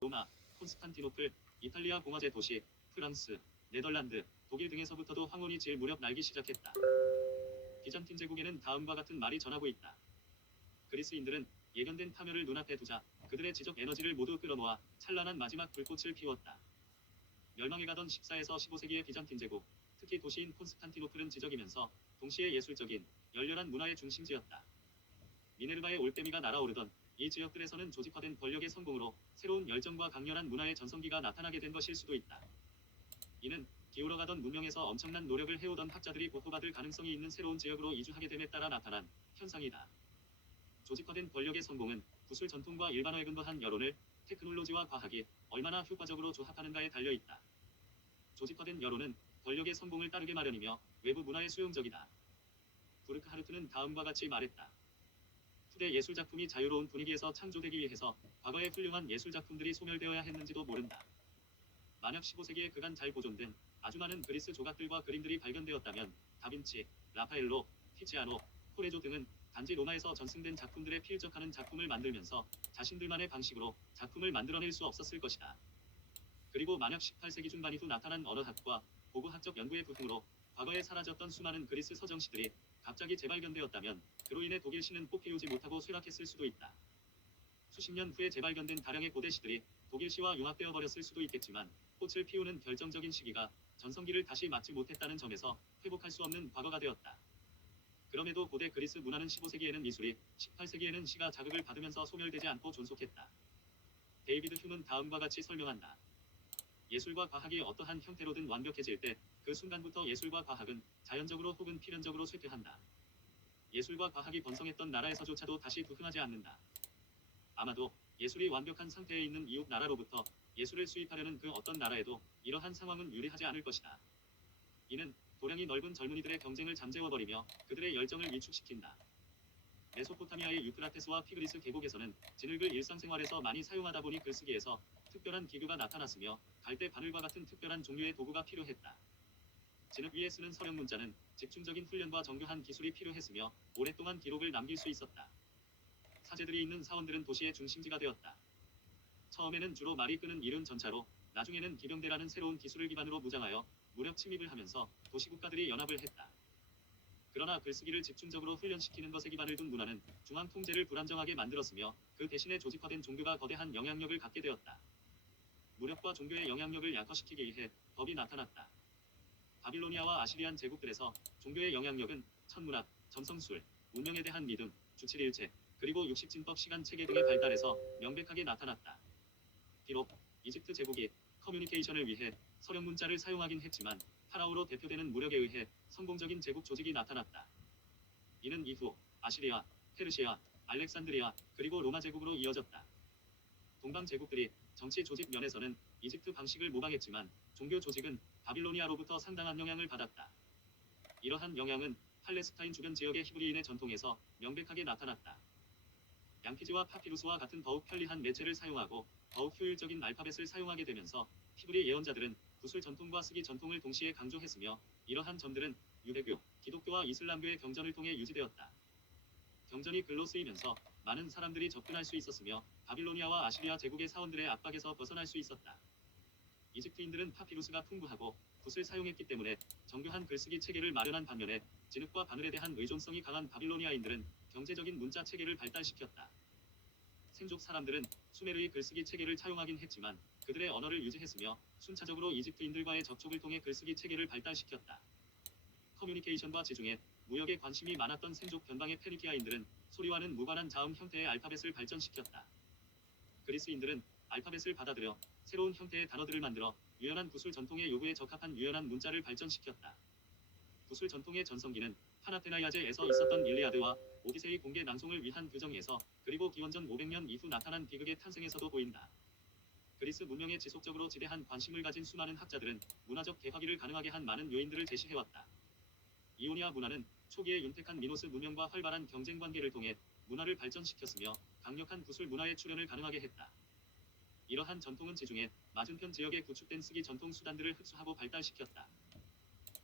로마, 콘스탄티노플, 이탈리아 공화제 도시, 프랑스, 네덜란드, 독일 등에서부터도 황혼이 질 무렵 날기 시작했다. 비잔틴 제국에는 다음과 같은 말이 전하고 있다. 그리스인들은 예견된 파멸을 눈앞에 두자 그들의 지적 에너지를 모두 끌어모아 찬란한 마지막 불꽃을 피웠다. 멸망해가던 14에서 15세기의 비잔틴 제국, 특히 도시인 콘스탄티노플은 지적이면서 동시에 예술적인 열렬한 문화의 중심지였다. 미네르바의 올빼미가 날아오르던 이 지역들에서는 조직화된 권력의 성공으로 새로운 열정과 강렬한 문화의 전성기가 나타나게 된 것일 수도 있다. 이는 기울어가던 문명에서 엄청난 노력을 해오던 학자들이 보호받을 가능성이 있는 새로운 지역으로 이주하게 됨에 따라 나타난 현상이다. 조직화된 권력의 성공은 구술 전통과 일반화에 근거한 여론을 테크놀로지와 과학이 얼마나 효과적으로 조합하는가에 달려있다. 조직화된 여론은 권력의 성공을 따르게 마련이며 외부 문화에 수용적이다. 부르크하르트는 다음과 같이 말했다. 후대 예술작품이 자유로운 분위기에서 창조되기 위해서 과거의 훌륭한 예술작품들이 소멸되어야 했는지도 모른다. 만약 15세기에 그간 잘 보존된 아주 많은 그리스 조각들과 그림들이 발견되었다면 다빈치, 라파엘로, 티치아노, 코레조 등은 단지 로마에서 전승된 작품들에 필적하는 작품을 만들면서 자신들만의 방식으로 작품을 만들어낼 수 없었을 것이다. 그리고 만약 18세기 중반 이후 나타난 언어학과 고고학적 연구의 부흥으로 과거에 사라졌던 수많은 그리스 서정시들이 갑자기 재발견되었다면 그로 인해 독일시는 꽃피우지 못하고 쇠락했을 수도 있다. 수십 년 후에 재발견된 다량의 고대 시들이 독일시와 융합되어 버렸을 수도 있겠지만 꽃을 피우는 결정적인 시기가 전성기를 다시 맞지 못했다는 점에서 회복할 수 없는 과거가 되었다. 그럼에도 고대 그리스 문화는 15세기에는 미술이, 18세기에는 시가 자극을 받으면서 소멸되지 않고 존속했다. 데이비드 휴는 다음과 같이 설명한다. 예술과 과학이 어떠한 형태로든 완벽해질 때 그 순간부터 예술과 과학은 자연적으로 혹은 필연적으로 쇠퇴한다. 예술과 과학이 번성했던 나라에서조차도 다시 부흥하지 않는다. 아마도 예술이 완벽한 상태에 있는 이웃 나라로부터 예술을 수입하려는 그 어떤 나라에도 이러한 상황은 유리하지 않을 것이다. 이는 도량이 넓은 젊은이들의 경쟁을 잠재워버리며 그들의 열정을 위축시킨다. 메소포타미아의 유프라테스와 티그리스 계곡에서는 진흙을 일상생활에서 많이 사용하다 보니 글쓰기에서 특별한 기교가 나타났으며 갈대 바늘과 같은 특별한 종류의 도구가 필요했다. 진흙 위에 쓰는 서령 문자는 집중적인 훈련과 정교한 기술이 필요했으며 오랫동안 기록을 남길 수 있었다. 사제들이 있는 사원들은 도시의 중심지가 되었다. 처음에는 주로 말이 끄는 이륜 전차로 나중에는 기병대라는 새로운 기술을 기반으로 무장하여 무력 침입을 하면서 도시국가들이 연합을 했다. 그러나 글쓰기를 집중적으로 훈련시키는 것에 기반을 둔 문화는 중앙 통제를 불안정하게 만들었으며 그 대신에 조직화된 종교가 거대한 영향력을 갖게 되었다. 무력과 종교의 영향력을 약화시키기 위해 법이 나타났다. 바빌로니아와 아시리안 제국들에서 종교의 영향력은 천문학, 점성술, 운명에 대한 믿음, 주칠일체, 그리고 육식진법 시간체계 등의 발달에서 명백하게 나타났다. 비록 이집트 제국이 커뮤니케이션을 위해 서령 문자를 사용하긴 했지만 파라오로 대표되는 무력에 의해 성공적인 제국 조직이 나타났다. 이는 이후 아시리아, 페르시아, 알렉산드리아, 그리고 로마 제국으로 이어졌다. 동방 제국들이 정치 조직 면에서는 이집트 방식을 모방했지만 종교 조직은 바빌로니아로부터 상당한 영향을 받았다. 이러한 영향은 팔레스타인 주변 지역의 히브리인의 전통에서 명백하게 나타났다. 양피지와 파피루스와 같은 더욱 편리한 매체를 사용하고 더욱 효율적인 알파벳을 사용하게 되면서 히브리 예언자들은 구술 전통과 쓰기 전통을 동시에 강조했으며 이러한 점들은 유대교, 기독교와 이슬람교의 경전을 통해 유지되었다. 경전이 글로 쓰이면서 많은 사람들이 접근할 수 있었으며 바빌로니아와 아시리아 제국의 사원들의 압박에서 벗어날 수 있었다. 이집트인들은 파피루스가 풍부하고 붓을 사용했기 때문에 정교한 글쓰기 체계를 마련한 반면에 진흙과 바늘에 대한 의존성이 강한 바빌로니아인들은 경제적인 문자 체계를 발달시켰다. 생족 사람들은 수메르의 글쓰기 체계를 차용하긴 했지만 그들의 언어를 유지했으며 순차적으로 이집트인들과의 접촉을 통해 글쓰기 체계를 발달시켰다. 커뮤니케이션과 지중해, 무역에 관심이 많았던 생족 변방의 페니키아인들은 소리와는 무관한 자음 형태의 알파벳을 발전시켰다. 그리스인들은 알파벳을 받아들여 새로운 형태의 단어들을 만들어 유연한 구술 전통의 요구에 적합한 유연한 문자를 발전시켰다. 구술 전통의 전성기는 파나테나이아제에서 있었던 일리아드와 오디세이 공개 낭송을 위한 규정에서 그리고 기원전 500년 이후 나타난 비극의 탄생에서도 보인다. 그리스 문명에 지속적으로 지대한 관심을 가진 수많은 학자들은 문화적 개화기를 가능하게 한 많은 요인들을 제시해왔다. 이오니아 문화는 초기의 윤택한 미노스 문명과 활발한 경쟁 관계를 통해 문화를 발전시켰으며 강력한 구술 문화의 출현을 가능하게 했다. 이러한 전통은 지중해, 맞은편 지역에 구축된 쓰기 전통 수단들을 흡수하고 발달시켰다.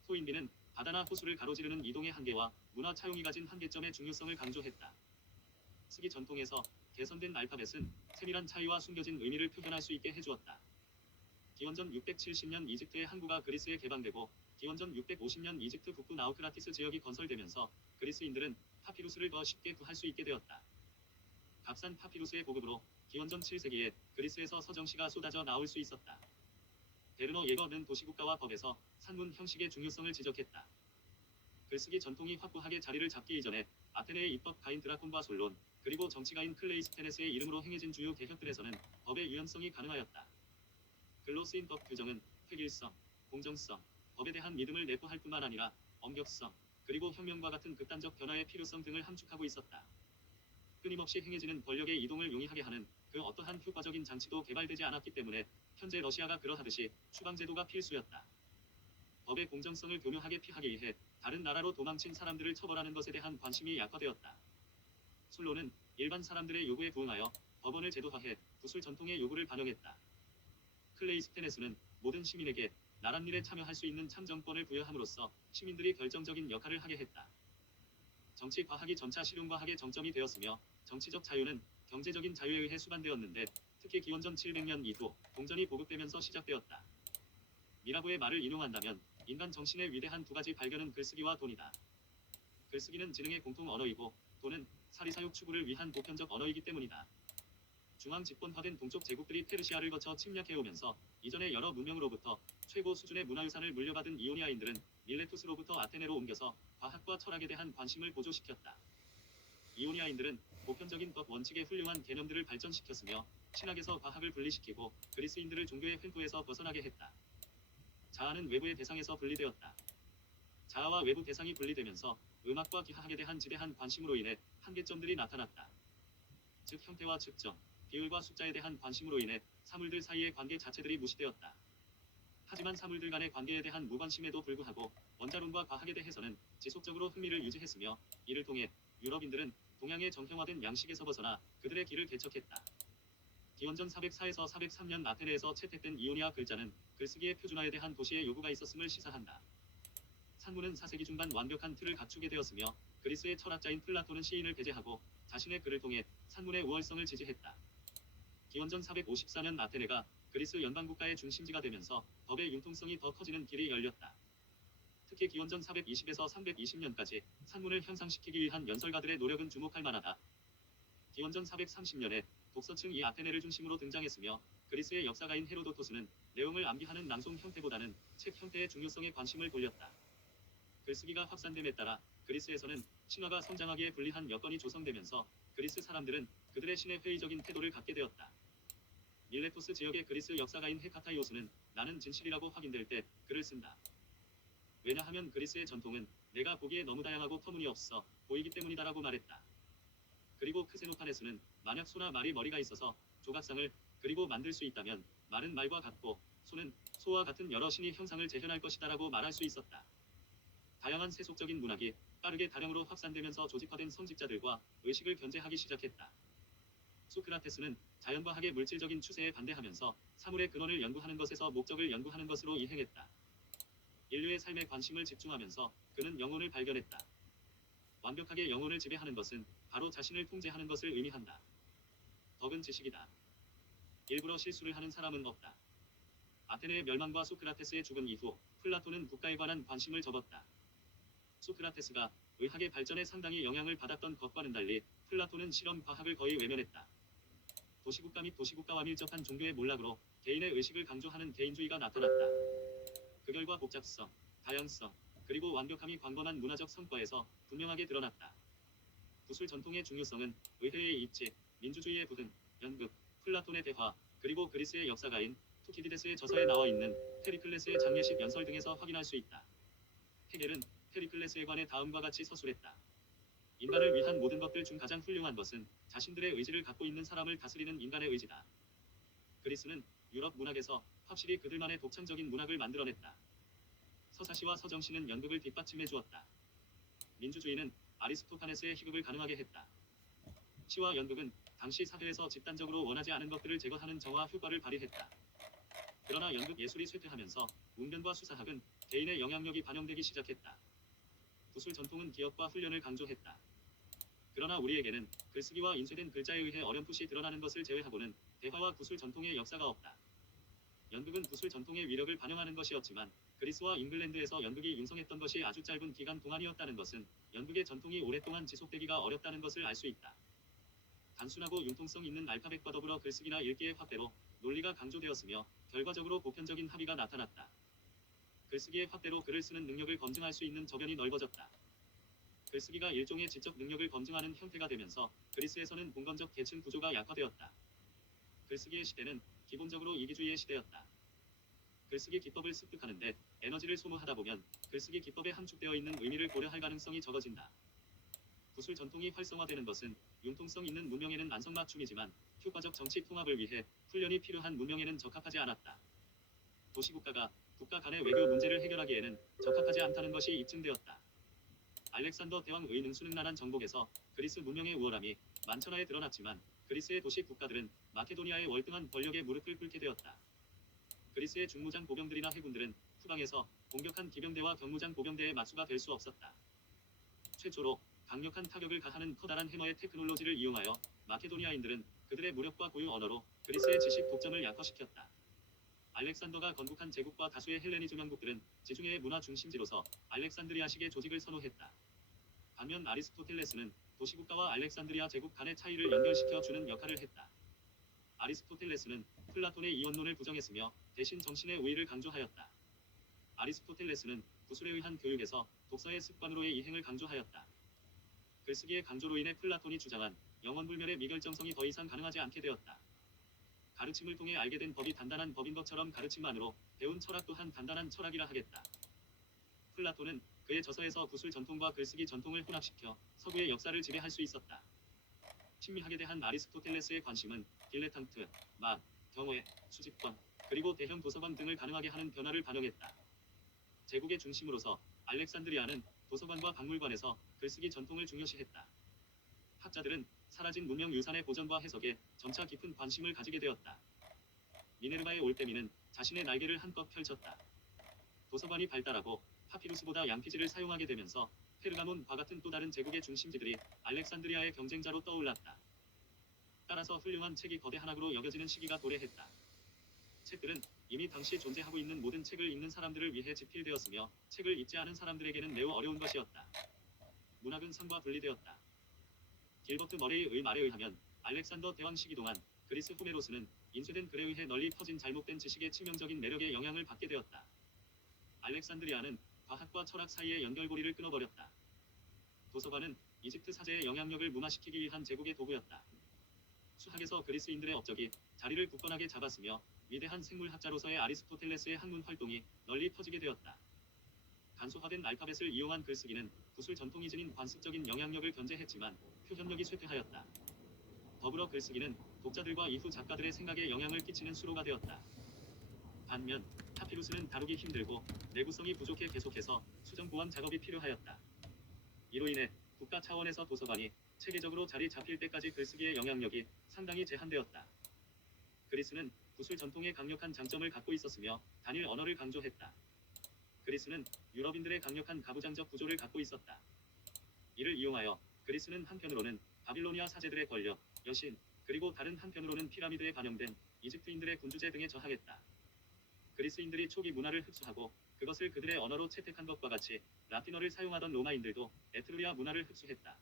토인비는 바다나 호수를 가로지르는 이동의 한계와 문화 차용이 가진 한계점의 중요성을 강조했다. 쓰기 전통에서 개선된 알파벳은 세밀한 차이와 숨겨진 의미를 표현할 수 있게 해주었다. 기원전 670년 이집트의 항구가 그리스에 개방되고 기원전 650년 이집트 북부 나우크라티스 지역이 건설되면서 그리스인들은 파피루스를 더 쉽게 구할 수 있게 되었다. 값싼 파피루스의 보급으로 기원전 7세기에 그리스에서 서정시가 쏟아져 나올 수 있었다. 베르너 예거는 도시국가와 법에서 산문 형식의 중요성을 지적했다. 글쓰기 전통이 확고하게 자리를 잡기 이전에 아테네의 입법가인 드라콘과 솔론, 그리고 정치가인 클레이스테네스의 이름으로 행해진 주요 개혁들에서는 법의 유연성이 가능하였다. 글로 쓰인 법 규정은 획일성, 공정성, 법에 대한 믿음을 내포할 뿐만 아니라 엄격성, 그리고 혁명과 같은 극단적 변화의 필요성 등을 함축하고 있었다. 끊임없이 행해지는 권력의 이동을 용이하게 하는 그 어떠한 효과적인 장치도 개발되지 않았기 때문에 현재 러시아가 그러하듯이 추방제도가 필수였다. 법의 공정성을 교묘하게 피하기 위해 다른 나라로 도망친 사람들을 처벌하는 것에 대한 관심이 약화되었다. 솔로는 일반 사람들의 요구에 부응하여 법원을 제도화해 구술 전통의 요구를 반영했다. 클레이스테네스는 모든 시민에게 나란 일에 참여할 수 있는 참정권을 부여함으로써 시민들이 결정적인 역할을 하게 했다. 정치 과학이 점차 실용과학의 정점이 되었으며 정치적 자유는 경제적인 자유에 의해 수반되었는데 특히 기원전 700년 이후 동전이 보급되면서 시작되었다. 미라보의 말을 인용한다면 인간 정신의 위대한 두 가지 발견은 글쓰기와 돈이다. 글쓰기는 지능의 공통 언어이고 돈은 사리사욕 추구를 위한 보편적 언어이기 때문이다. 중앙 집권화된 동쪽 제국들이 페르시아를 거쳐 침략해오면서 이전의 여러 문명으로부터 최고 수준의 문화유산을 물려받은 이오니아인들은 밀레투스로부터 아테네로 옮겨서 과학과 철학에 대한 관심을 고조시켰다. 이오니아인들은 보편적인 법 원칙의 훌륭한 개념들을 발전시켰으며 신학에서 과학을 분리시키고 그리스인들을 종교의 횡포에서 벗어나게 했다. 자아는 외부의 대상에서 분리되었다. 자아와 외부 대상이 분리되면서 음악과 기하학에 대한 지대한 관심으로 인해 한계점들이 나타났다. 즉 형태와 측정, 비율과 숫자에 대한 관심으로 인해 사물들 사이의 관계 자체들이 무시되었다. 하지만 사물들 간의 관계에 대한 무관심에도 불구하고 원자론과 과학에 대해서는 지속적으로 흥미를 유지했으며 이를 통해 유럽인들은 동양의 정형화된 양식에서 벗어나 그들의 길을 개척했다. 기원전 404에서 403년 아테네에서 채택된 이오니아 글자는 글쓰기의 표준화에 대한 도시의 요구가 있었음을 시사한다. 산문은 4세기 중반 완벽한 틀을 갖추게 되었으며 그리스의 철학자인 플라톤은 시인을 배제하고 자신의 글을 통해 산문의 우월성을 지지했다. 기원전 454년 아테네가 그리스 연방국가의 중심지가 되면서 법의 융통성이 더 커지는 길이 열렸다. 특히 기원전 420에서 320년까지 산문을 형상시키기 위한 연설가들의 노력은 주목할 만하다. 기원전 430년에 독서층이 아테네를 중심으로 등장했으며 그리스의 역사가인 헤로도토스는 내용을 암기하는 낭송 형태보다는 책 형태의 중요성에 관심을 돌렸다. 글쓰기가 확산됨에 따라 그리스에서는 신화가 성장하기에 불리한 여건이 조성되면서 그리스 사람들은 그들의 신에 회의적인 태도를 갖게 되었다. 밀레토스 지역의 그리스 역사가인 헤카타이오스는 나는 진실이라고 확인될 때 글을 쓴다. 왜냐하면 그리스의 전통은 내가 보기에 너무 다양하고 터무니없어 보이기 때문이다라고 말했다. 그리고 크세노파네스는 만약 소나 말이 머리가 있어서 조각상을 그리고 만들 수 있다면 말은 말과 같고 소는 소와 같은 여러 신이 형상을 재현할 것이다라고 말할 수 있었다. 다양한 세속적인 문학이 빠르게 다량으로 확산되면서 조직화된 성직자들과 의식을 견제하기 시작했다. 소크라테스는 자연과학의 물질적인 추세에 반대하면서 사물의 근원을 연구하는 것에서 목적을 연구하는 것으로 이행했다. 인류의 삶에 관심을 집중하면서 그는 영혼을 발견했다. 완벽하게 영혼을 지배하는 것은 바로 자신을 통제하는 것을 의미한다. 덕은 지식이다. 일부러 실수를 하는 사람은 없다. 아테네의 멸망과 소크라테스의 죽음 이후 플라톤은 국가에 관한 관심을 접었다. 소크라테스가 의학의 발전에 상당히 영향을 받았던 것과는 달리 플라톤은 실험 과학을 거의 외면했다. 도시국가 및 도시국가와 밀접한 종교의 몰락으로 개인의 의식을 강조하는 개인주의가 나타났다. 그 결과 복잡성, 다양성, 그리고 완벽함이 광범한 문화적 성과에서 분명하게 드러났다. 구술 전통의 중요성은 의회의 입지, 민주주의의 부흥, 연극, 플라톤의 대화, 그리고 그리스의 역사가인 투키디데스의 저서에 나와 있는 페리클레스의 장례식 연설 등에서 확인할 수 있다. 헤겔은 페리클레스에 관해 다음과 같이 서술했다. 인간을 위한 모든 것들 중 가장 훌륭한 것은 자신들의 의지를 갖고 있는 사람을 다스리는 인간의 의지다. 그리스는 유럽 문학에서 확실히 그들만의 독창적인 문학을 만들어냈다. 서사시와 서정시는 연극을 뒷받침해 주었다. 민주주의는 아리스토파네스의 희극을 가능하게 했다. 시와 연극은 당시 사회에서 집단적으로 원하지 않은 것들을 제거하는 정화 효과를 발휘했다. 그러나 연극 예술이 쇠퇴하면서 웅변과 수사학은 개인의 영향력이 반영되기 시작했다. 구술 전통은 기업과 훈련을 강조했다. 그러나 우리에게는 글쓰기와 인쇄된 글자에 의해 어렴풋이 드러나는 것을 제외하고는 대화와 구술 전통의 역사가 없다. 연극은 구술 전통의 위력을 반영하는 것이었지만 그리스와 잉글랜드에서 연극이 융성했던 것이 아주 짧은 기간 동안이었다는 것은 연극의 전통이 오랫동안 지속되기가 어렵다는 것을 알 수 있다. 단순하고 융통성 있는 알파벳과 더불어 글쓰기나 읽기의 확대로 논리가 강조되었으며 결과적으로 보편적인 합의가 나타났다. 글쓰기의 확대로 글을 쓰는 능력을 검증할 수 있는 저변이 넓어졌다. 글쓰기가 일종의 지적 능력을 검증하는 형태가 되면서 그리스에서는 봉건적 계층 구조가 약화되었다. 글쓰기의 시대는 기본적으로 이기주의의 시대였다. 글쓰기 기법을 습득하는데 에너지를 소모하다 보면 글쓰기 기법에 함축되어 있는 의미를 고려할 가능성이 적어진다. 구술 전통이 활성화되는 것은 융통성 있는 문명에는 안성맞춤이지만 효과적 정치 통합을 위해 훈련이 필요한 문명에는 적합하지 않았다. 도시국가가 국가 간의 외교 문제를 해결하기에는 적합하지 않다는 것이 입증되었다. 알렉산더 대왕의 능수능란한 정복에서 그리스 문명의 우월함이 만천하에 드러났지만 그리스의 도시 국가들은 마케도니아의 월등한 권력에 무릎을 꿇게 되었다. 그리스의 중무장 보병들이나 해군들은 후방에서 공격한 기병대와 경무장 보병대의 맞수가 될 수 없었다. 최초로 강력한 타격을 가하는 커다란 해머의 테크놀로지를 이용하여 마케도니아인들은 그들의 무력과 고유 언어로 그리스의 지식 독점을 약화시켰다. 알렉산더가 건국한 제국과 다수의 헬레니즘 왕국들은 지중해의 문화 중심지로서 알렉산드리아식의 조직을 선호했다. 반면 아리스토텔레스는 도시국가와 알렉산드리아 제국 간의 차이를 연결시켜 주는 역할을 했다. 아리스토텔레스는 플라톤의 이원론을 부정했으며 대신 정신의 우위를 강조하였다. 아리스토텔레스는 구술에 의한 교육에서 독서의 습관으로의 이행을 강조하였다. 글쓰기의 강조로 인해 플라톤이 주장한 영원불멸의 미결정성이 더 이상 가능하지 않게 되었다. 가르침을 통해 알게 된 법이 단단한 법인 것처럼 가르침만으로 배운 철학 또한 단단한 철학이라 하겠다. 플라톤은 그의 저서에서 구술 전통과 글쓰기 전통을 혼합시켜 서구의 역사를 지배할 수 있었다. 심리학에 대한 아리스토텔레스의 관심은 딜레탕트, 맛, 경외, 수집권, 그리고 대형 도서관 등을 가능하게 하는 변화를 반영했다. 제국의 중심으로서 알렉산드리아는 도서관과 박물관에서 글쓰기 전통을 중요시했다. 학자들은 사라진 문명 유산의 보존과 해석에 점차 깊은 관심을 가지게 되었다. 미네르바의 올빼미는 자신의 날개를 한껏 펼쳤다. 도서관이 발달하고 파피루스보다 양피지를 사용하게 되면서 페르가몬과 같은 또 다른 제국의 중심지들이 알렉산드리아의 경쟁자로 떠올랐다. 따라서 훌륭한 책이 거대 한학으로 여겨지는 시기가 도래했다. 책들은 이미 당시 존재하고 있는 모든 책을 읽는 사람들을 위해 집필되었으며 책을 읽지 않은 사람들에게는 매우 어려운 것이었다. 문학은 성과 분리되었다. 길버트 머레이의 말에 의하면 알렉산더 대왕 시기 동안 그리스 호메로스는 인쇄된 글에 의해 널리 퍼진 잘못된 지식의 치명적인 매력에 영향을 받게 되었다. 알렉산드리아는 과학과 철학 사이의 연결고리를 끊어버렸다. 도서관은 이집트 사제의 영향력을 무마시키기 위한 제국의 도구였다. 수학에서 그리스인들의 업적이 자리를 굳건하게 잡았으며 위대한 생물학자로서의 아리스토텔레스의 학문 활동이 널리 퍼지게 되었다. 간소화된 알파벳을 이용한 글쓰기는 구술 전통이 지닌 관습적인 영향력을 견제했지만 표현력이 쇠퇴하였다. 더불어 글쓰기는 독자들과 이후 작가들의 생각에 영향을 끼치는 수로가 되었다. 반면 파피루스는 다루기 힘들고 내구성이 부족해 계속해서 수정 보완 작업이 필요하였다. 이로 인해 국가 차원에서 도서관이 체계적으로 자리 잡힐 때까지 글쓰기의 영향력이 상당히 제한되었다. 그리스는 구술 전통의 강력한 장점을 갖고 있었으며 단일 언어를 강조했다. 그리스는 유럽인들의 강력한 가부장적 구조를 갖고 있었다. 이를 이용하여 그리스는 한편으로는 바빌로니아 사제들의 권력, 여신, 그리고 다른 한편으로는 피라미드에 반영된 이집트인들의 군주제 등에 저항했다. 그리스인들이 초기 문화를 흡수하고 그것을 그들의 언어로 채택한 것과 같이 라틴어를 사용하던 로마인들도 에트루리아 문화를 흡수했다.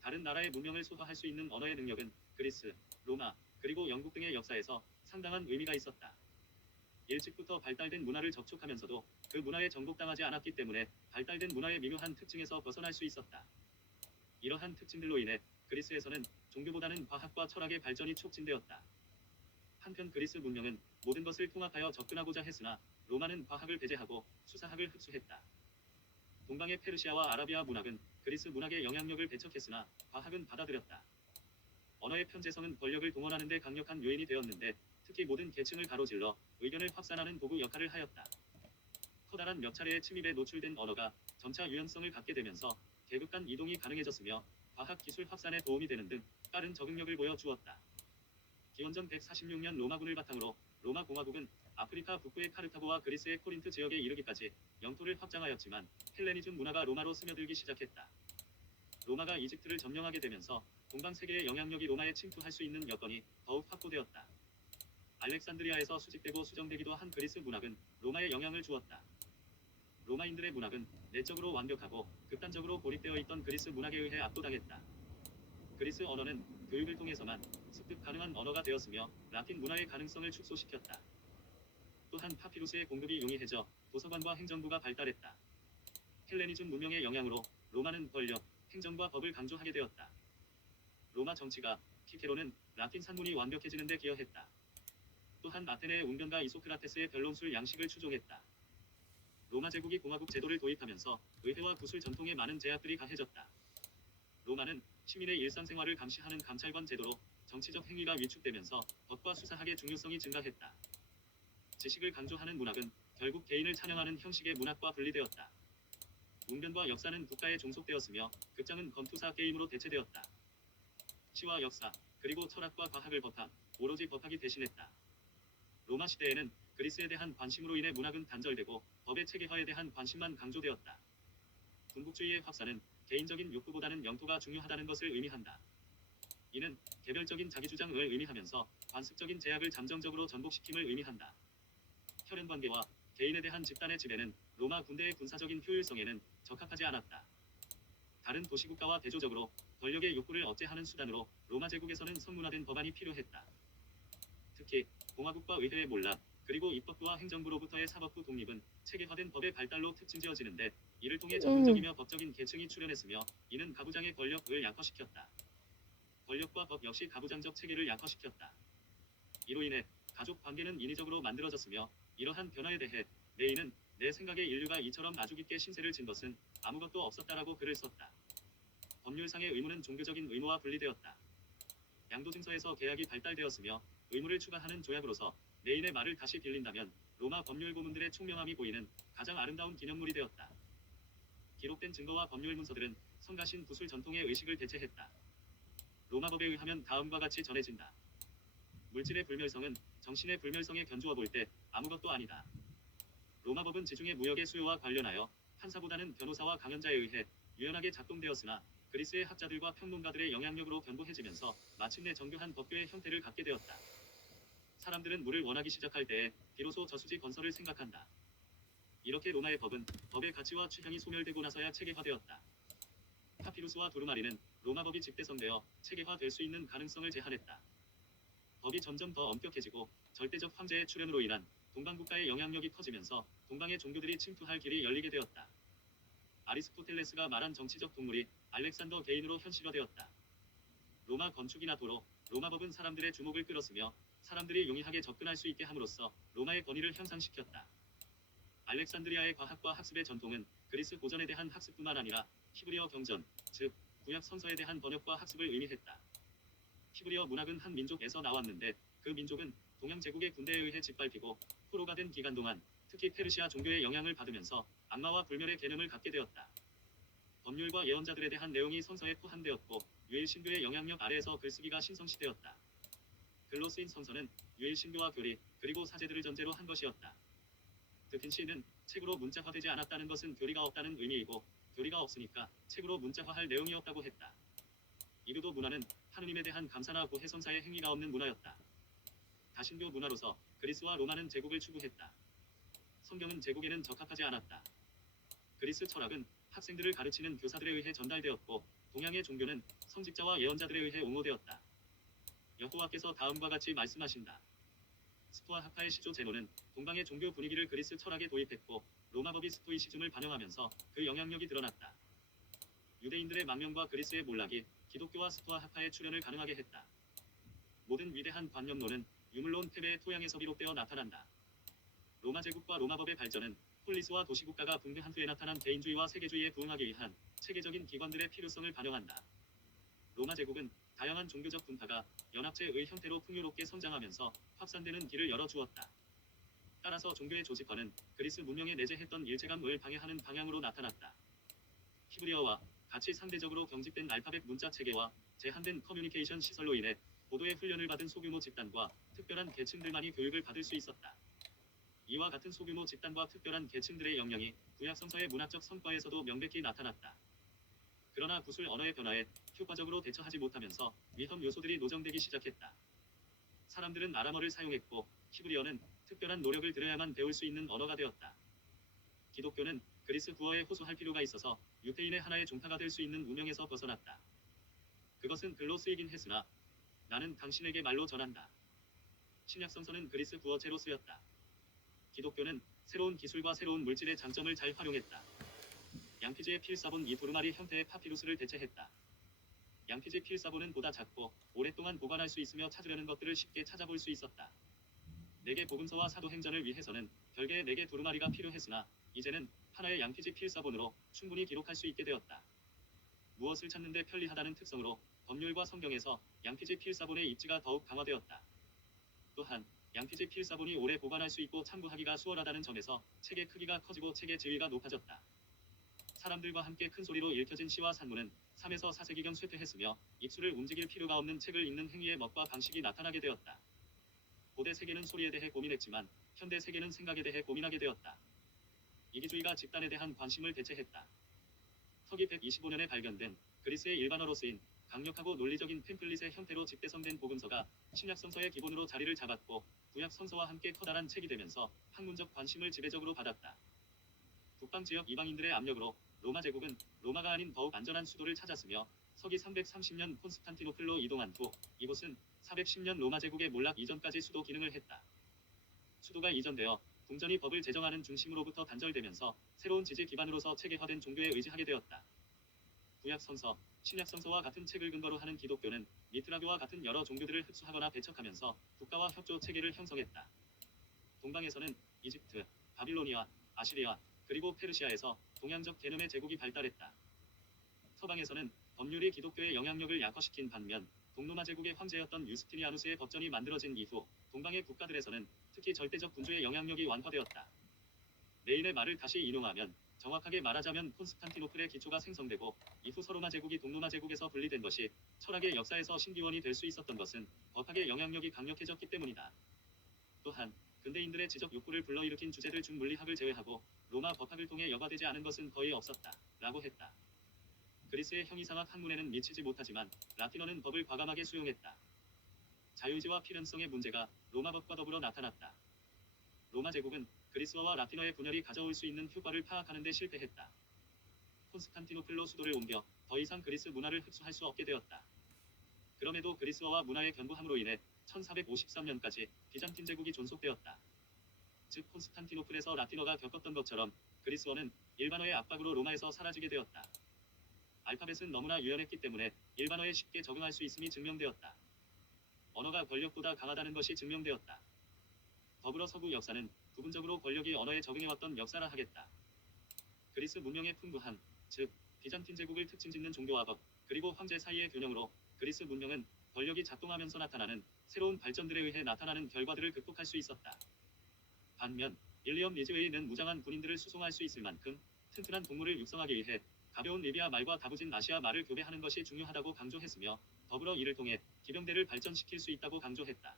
다른 나라의 문명을 소화할 수 있는 언어의 능력은 그리스, 로마, 그리고 영국 등의 역사에서 상당한 의미가 있었다. 일찍부터 발달된 문화를 접촉하면서도 그 문화에 정복당하지 않았기 때문에 발달된 문화의 미묘한 특징에서 벗어날 수 있었다. 이러한 특징들로 인해 그리스에서는 종교보다는 과학과 철학의 발전이 촉진되었다. 한편 그리스 문명은 모든 것을 통합하여 접근하고자 했으나 로마는 과학을 배제하고 수사학을 흡수했다. 동방의 페르시아와 아라비아 문학은 그리스 문학의 영향력을 배척했으나 과학은 받아들였다. 언어의 편재성은 권력을 동원하는 데 강력한 요인이 되었는데 특히 모든 계층을 가로질러 의견을 확산하는 도구 역할을 하였다. 커다란 몇 차례의 침입에 노출된 언어가 점차 유연성을 갖게 되면서 계급 간 이동이 가능해졌으며 과학 기술 확산에 도움이 되는 등 빠른 적응력을 보여주었다. 기원전 146년 로마군을 바탕으로 로마 공화국은 아프리카 북부의 카르타고와 그리스의 코린트 지역에 이르기까지 영토를 확장하였지만 헬레니즘 문화가 로마로 스며들기 시작했다. 로마가 이집트를 점령하게 되면서 동방 세계의 영향력이 로마에 침투할 수 있는 여건이 더욱 확보되었다. 알렉산드리아에서 수집되고 수정되기도 한 그리스 문학은 로마에 영향을 주었다. 로마인들의 문학은 내적으로 완벽하고 극단적으로 고립되어 있던 그리스 문학에 의해 압도당했다. 그리스 언어는 교육을 통해서만 습득 가능한 언어가 되었으며 라틴 문화의 가능성을 축소시켰다. 또한 파피루스의 공급이 용이해져 도서관과 행정부가 발달했다. 헬레니즘 문명의 영향으로 로마는 권력, 행정과 법을 강조하게 되었다. 로마 정치가 키케로는 라틴 산문이 완벽해지는 데 기여했다. 또한 아테네의 웅변과 이소크라테스의 변론술 양식을 추종했다. 로마 제국이 공화국 제도를 도입하면서 의회와 구술 전통에 많은 제약들이 가해졌다. 로마는 시민의 일상생활을 감시하는 감찰관 제도로 정치적 행위가 위축되면서 법과 수사학의 중요성이 증가했다. 지식을 강조하는 문학은 결국 개인을 찬양하는 형식의 문학과 분리되었다. 웅변과 역사는 국가에 종속되었으며 극장은 검투사 게임으로 대체되었다. 시와 역사, 그리고 철학과 과학을 법학, 오로지 법학이 대신했다. 로마 시대에는 그리스에 대한 관심으로 인해 문학은 단절되고 법의 체계화에 대한 관심만 강조되었다. 군국주의의 확산은 개인적인 욕구보다는 영토가 중요하다는 것을 의미한다. 이는 개별적인 자기주장을 의미하면서 관습적인 제약을 잠정적으로 전복시킴을 의미한다. 혈연관계와 개인에 대한 집단의 지배는 로마 군대의 군사적인 효율성에는 적합하지 않았다. 다른 도시국가와 대조적으로 권력의 욕구를 억제하는 수단으로 로마 제국에서는 성문화된 법안이 필요했다. 특히 공화국과 의회의 몰락, 그리고 입법부와 행정부로부터의 사법부 독립은 체계화된 법의 발달로 특징지어지는데 이를 통해 전문적이며 법적인 계층이 출현했으며 이는 가부장의 권력을 약화시켰다. 권력과 법 역시 가부장적 체계를 약화시켰다. 이로 인해 가족 관계는 인위적으로 만들어졌으며 이러한 변화에 대해 레이는 내 생각에 인류가 이처럼 아주 깊게 신세를 진 것은 아무것도 없었다라고 글을 썼다. 법률상의 의무는 종교적인 의무와 분리되었다. 양도증서에서 계약이 발달되었으며 의무를 추가하는 조약으로서 레인의 말을 다시 빌린다면 로마 법률 고문들의 총명함이 보이는 가장 아름다운 기념물이 되었다. 기록된 증거와 법률 문서들은 성가신 구술 전통의 의식을 대체했다. 로마법에 의하면 다음과 같이 전해진다. 물질의 불멸성은 정신의 불멸성에 견주어 볼 때 아무것도 아니다. 로마법은 지중해 무역의 수요와 관련하여 판사보다는 변호사와 강연자에 의해 유연하게 작동되었으나 그리스의 학자들과 평론가들의 영향력으로 견고해지면서 마침내 정교한 법규의 형태를 갖게 되었다. 사람들은 물을 원하기 시작할 때에 비로소 저수지 건설을 생각한다. 이렇게 로마의 법은 법의 가치와 취향이 소멸되고 나서야 체계화되었다. 파피루스와 두루마리는 로마법이 집대성되어 체계화될 수 있는 가능성을 제한했다. 법이 점점 더 엄격해지고 절대적 황제의 출현으로 인한 동방국가의 영향력이 커지면서 동방의 종교들이 침투할 길이 열리게 되었다. 아리스토텔레스가 말한 정치적 동물이 알렉산더 개인으로 현실화되었다. 로마 건축이나 도로, 로마법은 사람들의 주목을 끌었으며 사람들이 용이하게 접근할 수 있게 함으로써 로마의 권위를 향상시켰다. 알렉산드리아의 과학과 학습의 전통은 그리스 고전에 대한 학습뿐만 아니라 히브리어 경전, 즉 구약 성서에 대한 번역과 학습을 의미했다. 히브리어 문학은 한 민족에서 나왔는데 그 민족은 동양 제국의 군대에 의해 짓밟히고 포로가 된 기간 동안 특히 페르시아 종교의 영향을 받으면서 악마와 불멸의 개념을 갖게 되었다. 법률과 예언자들에 대한 내용이 성서에 포함되었고 유일 신교의 영향력 아래에서 글쓰기가 신성시되었다. 글로 쓰인 성서는 유일 신교와 교리 그리고 사제들을 전제로 한 것이었다. 드빈시는 책으로 문자화되지 않았다는 것은 교리가 없다는 의미이고 교리가 없으니까 책으로 문자화할 내용이 없다고 했다. 이르도 문화는 하느님에 대한 감사나 고해성사의 행위가 없는 문화였다. 다신교 문화로서 그리스와 로마는 제국을 추구했다. 성경은 제국에는 적합하지 않았다. 그리스 철학은 학생들을 가르치는 교사들에 의해 전달되었고 동양의 종교는 성직자와 예언자들에 의해 옹호되었다. 여호와께서 다음과 같이 말씀하신다. 스토아 학파의 시조 제노는 동방의 종교 분위기를 그리스 철학에 도입했고 로마법이 스토이시즘을 반영하면서 그 영향력이 드러났다. 유대인들의 망명과 그리스의 몰락이 기독교와 스토아 학파의 출현을 가능하게 했다. 모든 위대한 관념론은 유물론 패배의 토양에서 비롯되어 나타난다. 로마 제국과 로마법의 발전은 폴리스와 도시국가가 붕괴한 후에 나타난 개인주의와 세계주의에 부응하기 위한 체계적인 기관들의 필요성을 반영한다. 로마 제국은 다양한 종교적 분파가 연합체의 형태로 풍요롭게 성장하면서 확산되는 길을 열어주었다. 따라서 종교의 조직화는 그리스 문명에 내재했던 일체감을 방해하는 방향으로 나타났다. 히브리어와 같이 상대적으로 경직된 알파벳 문자 체계와 제한된 커뮤니케이션 시설로 인해 고도의 훈련을 받은 소규모 집단과 특별한 계층들만이 교육을 받을 수 있었다. 이와 같은 소규모 집단과 특별한 계층들의 영향이 구약 성서의 문학적 성과에서도 명백히 나타났다. 그러나 구술 언어의 변화에 효과적으로 대처하지 못하면서 위험 요소들이 노정되기 시작했다. 사람들은 아람어를 사용했고 히브리어는 특별한 노력을 들여야만 배울 수 있는 언어가 되었다. 기독교는 그리스 구어에 호소할 필요가 있어서 유대인의 하나의 종파가 될 수 있는 운명에서 벗어났다. 그것은 글로 쓰이긴 했으나 나는 당신에게 말로 전한다. 신약성서는 그리스 구어체로 쓰였다. 기독교는 새로운 기술과 새로운 물질의 장점을 잘 활용했다. 양피지의 필사본 이 두루마리 형태의 파피루스를 대체했다. 양피지 필사본은 보다 작고 오랫동안 보관할 수 있으며 찾으려는 것들을 쉽게 찾아볼 수 있었다. 네개 복음서와 사도행전을 위해서는 별개의 4개 두루마리가 필요했으나 이제는 하나의 양피지 필사본으로 충분히 기록할 수 있게 되었다. 무엇을 찾는 데 편리하다는 특성으로 법률과 성경에서 양피지 필사본의 입지가 더욱 강화되었다. 또한 양피지 필사본이 오래 보관할 수 있고 참고하기가 수월하다는 점에서 책의 크기가 커지고 책의 지위가 높아졌다. 사람들과 함께 큰 소리로 읽혀진 시와 산문은 3에서 4세기경 쇠퇴했으며 입술을 움직일 필요가 없는 책을 읽는 행위의 멋과 방식이 나타나게 되었다. 고대 세계는 소리에 대해 고민했지만 현대 세계는 생각에 대해 고민하게 되었다. 이기주의가 집단에 대한 관심을 대체했다. 서기 125년에 발견된 그리스의 일반어로 쓰인 강력하고 논리적인 팸플릿의 형태로 집대성된 복음서가 신약성서의 기본으로 자리를 잡았고 구약성서와 함께 커다란 책이 되면서 학문적 관심을 지배적으로 받았다. 북방 지역 이방인들의 압력으로 로마 제국은 로마가 아닌 더욱 안전한 수도를 찾았으며 서기 330년 콘스탄티노플로 이동한 후 이곳은 410년 로마 제국의 몰락 이전까지 수도 기능을 했다. 수도가 이전되어 궁전이 법을 제정하는 중심으로부터 단절되면서 새로운 지지 기반으로서 체계화된 종교에 의지하게 되었다. 구약성서, 신약성서와 같은 책을 근거로 하는 기독교는 미트라교와 같은 여러 종교들을 흡수하거나 배척하면서 국가와 협조 체계를 형성했다. 동방에서는 이집트, 바빌로니아, 아시리아, 그리고 페르시아에서 동양적 개념의 제국이 발달했다. 서방에서는 법률이 기독교의 영향력을 약화시킨 반면 동로마 제국의 황제였던 유스티니아누스의 법전이 만들어진 이후 동방의 국가들에서는 특히 절대적 군주의 영향력이 완화되었다. 레인의 말을 다시 인용하면 정확하게 말하자면 콘스탄티노플의 기초가 생성되고 이후 서로마 제국이 동로마 제국에서 분리된 것이 철학의 역사에서 신기원이 될 수 있었던 것은 법학의 영향력이 강력해졌기 때문이다. 또한 근대인들의 지적 욕구를 불러일으킨 주제들 중 물리학을 제외하고 로마 법학을 통해 여과되지 않은 것은 거의 없었다. 라고 했다. 그리스의 형이상학 학문에는 미치지 못하지만 라틴어는 법을 과감하게 수용했다. 자유의지와 필연성의 문제가 로마법과 더불어 나타났다. 로마 제국은 그리스어와 라틴어의 분열이 가져올 수 있는 효과를 파악하는 데 실패했다. 콘스탄티노플로 수도를 옮겨 더 이상 그리스 문화를 흡수할 수 없게 되었다. 그럼에도 그리스어와 문화의 견고함으로 인해 1453년까지 비잔틴 제국이 존속되었다. 즉 콘스탄티노플에서 라틴어가 겪었던 것처럼 그리스어는 일반어의 압박으로 로마에서 사라지게 되었다. 알파벳은 너무나 유연했기 때문에 일반어에 쉽게 적응할 수 있음이 증명되었다. 언어가 권력보다 강하다는 것이 증명되었다. 더불어 서구 역사는 부분적으로 권력이 언어에 적응해왔던 역사라 하겠다. 그리스 문명의 풍부함, 즉 비잔틴 제국을 특징짓는 종교와 법, 그리고 황제 사이의 균형으로 그리스 문명은 권력이 작동하면서 나타나는 새로운 발전들에 의해 나타나는 결과들을 극복할 수 있었다. 반면 윌리엄 리즈웨이는 무장한 군인들을 수송할 수 있을 만큼 튼튼한 동물을 육성하기 위해 가벼운 리비아 말과 다부진 아시아 말을 교배하는 것이 중요하다고 강조했으며 더불어 이를 통해 기병대를 발전시킬 수 있다고 강조했다.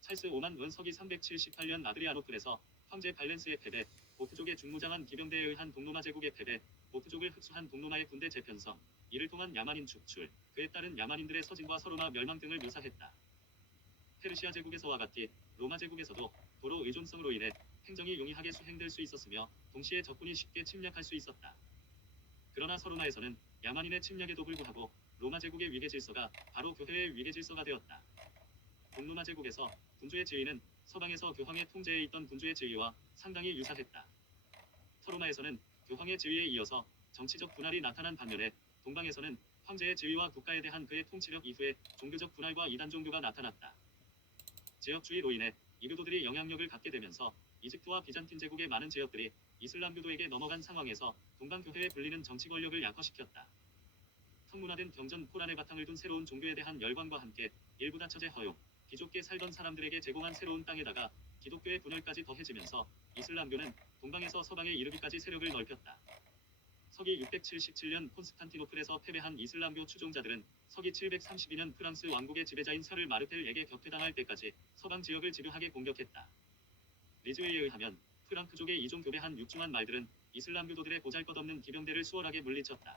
찰스 오만은 서기 378년 아드리아노플에서 황제 발렌스의 패배, 보트족의 중무장한 기병대에 의한 동로마 제국의 패배, 보트족을 흡수한 동로마의 군대 재편성, 이를 통한 야만인 축출, 그에 따른 야만인들의 서진과 서로마 멸망 등을 묘사했다. 페르시아 제국에서와 같이 로마 제국에서도 도로 의존성으로 인해 행정이 용이하게 수행될 수 있었으며 동시에 적군이 쉽게 침략할 수 있었다. 그러나 서로마에서는 야만인의 침략에도 불구하고 로마 제국의 위계 질서가 바로 교회의 위계 질서가 되었다. 동로마 제국에서 군주의 지위는 서방에서 교황의 통제에 있던 군주의 지위와 상당히 유사했다. 서로마에서는 교황의 지위에 이어서 정치적 분할이 나타난 반면에 동방에서는 황제의 지위와 국가에 대한 그의 통치력 이후에 종교적 분할과 이단 종교가 나타났다. 지역주의로 인해 이교도들이 영향력을 갖게 되면서 이집트와 비잔틴 제국의 많은 지역들이 이슬람교도에게 넘어간 상황에서 동방교회에 불리는 정치 권력을 약화시켰다. 성문화된 경전 코란의 바탕을 둔 새로운 종교에 대한 열광과 함께 일부 다처제 허용, 귀족계 살던 사람들에게 제공한 새로운 땅에다가 기독교의 분열까지 더해지면서 이슬람교는 동방에서 서방에 이르기까지 세력을 넓혔다. 서기 677년 콘스탄티노플에서 패배한 이슬람교 추종자들은 서기 732년 프랑스 왕국의 지배자인 샤를 마르텔에게 격퇴당할 때까지 서방 지역을 집요하게 공격했다. 리즈웨이에 의하면 프랑크족의 이종 교배한 육중한 말들은 이슬람교도들의 보잘것없는 기병대를 수월하게 물리쳤다.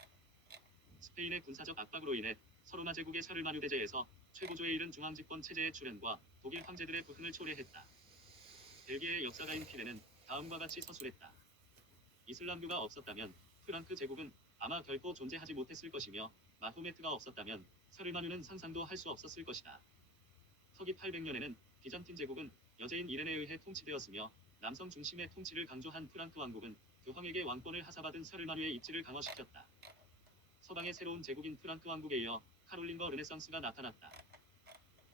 스페인의 군사적 압박으로 인해 서로마 제국의 샤를마뉴 대제에서 최고조에 이른 중앙집권 체제의 출현과 독일 황제들의 부흥을 초래했다. 벨기에의 역사가인 피레는 다음과 같이 서술했다. 이슬람교가 없었다면 프랑크 제국은 아마 결코 존재하지 못했을 것이며 마호메트가 없었다면 샤를마뉴는 상상도 할 수 없었을 것이다. 서기 800년에는 비잔틴 제국은 여제인 이렌에 의해 통치되었으며 남성 중심의 통치를 강조한 프랑크 왕국은 교황에게 왕권을 하사받은 샤를마뉴의 입지를 강화시켰다. 서방의 새로운 제국인 프랑크 왕국에 이어 카롤린거 르네상스가 나타났다.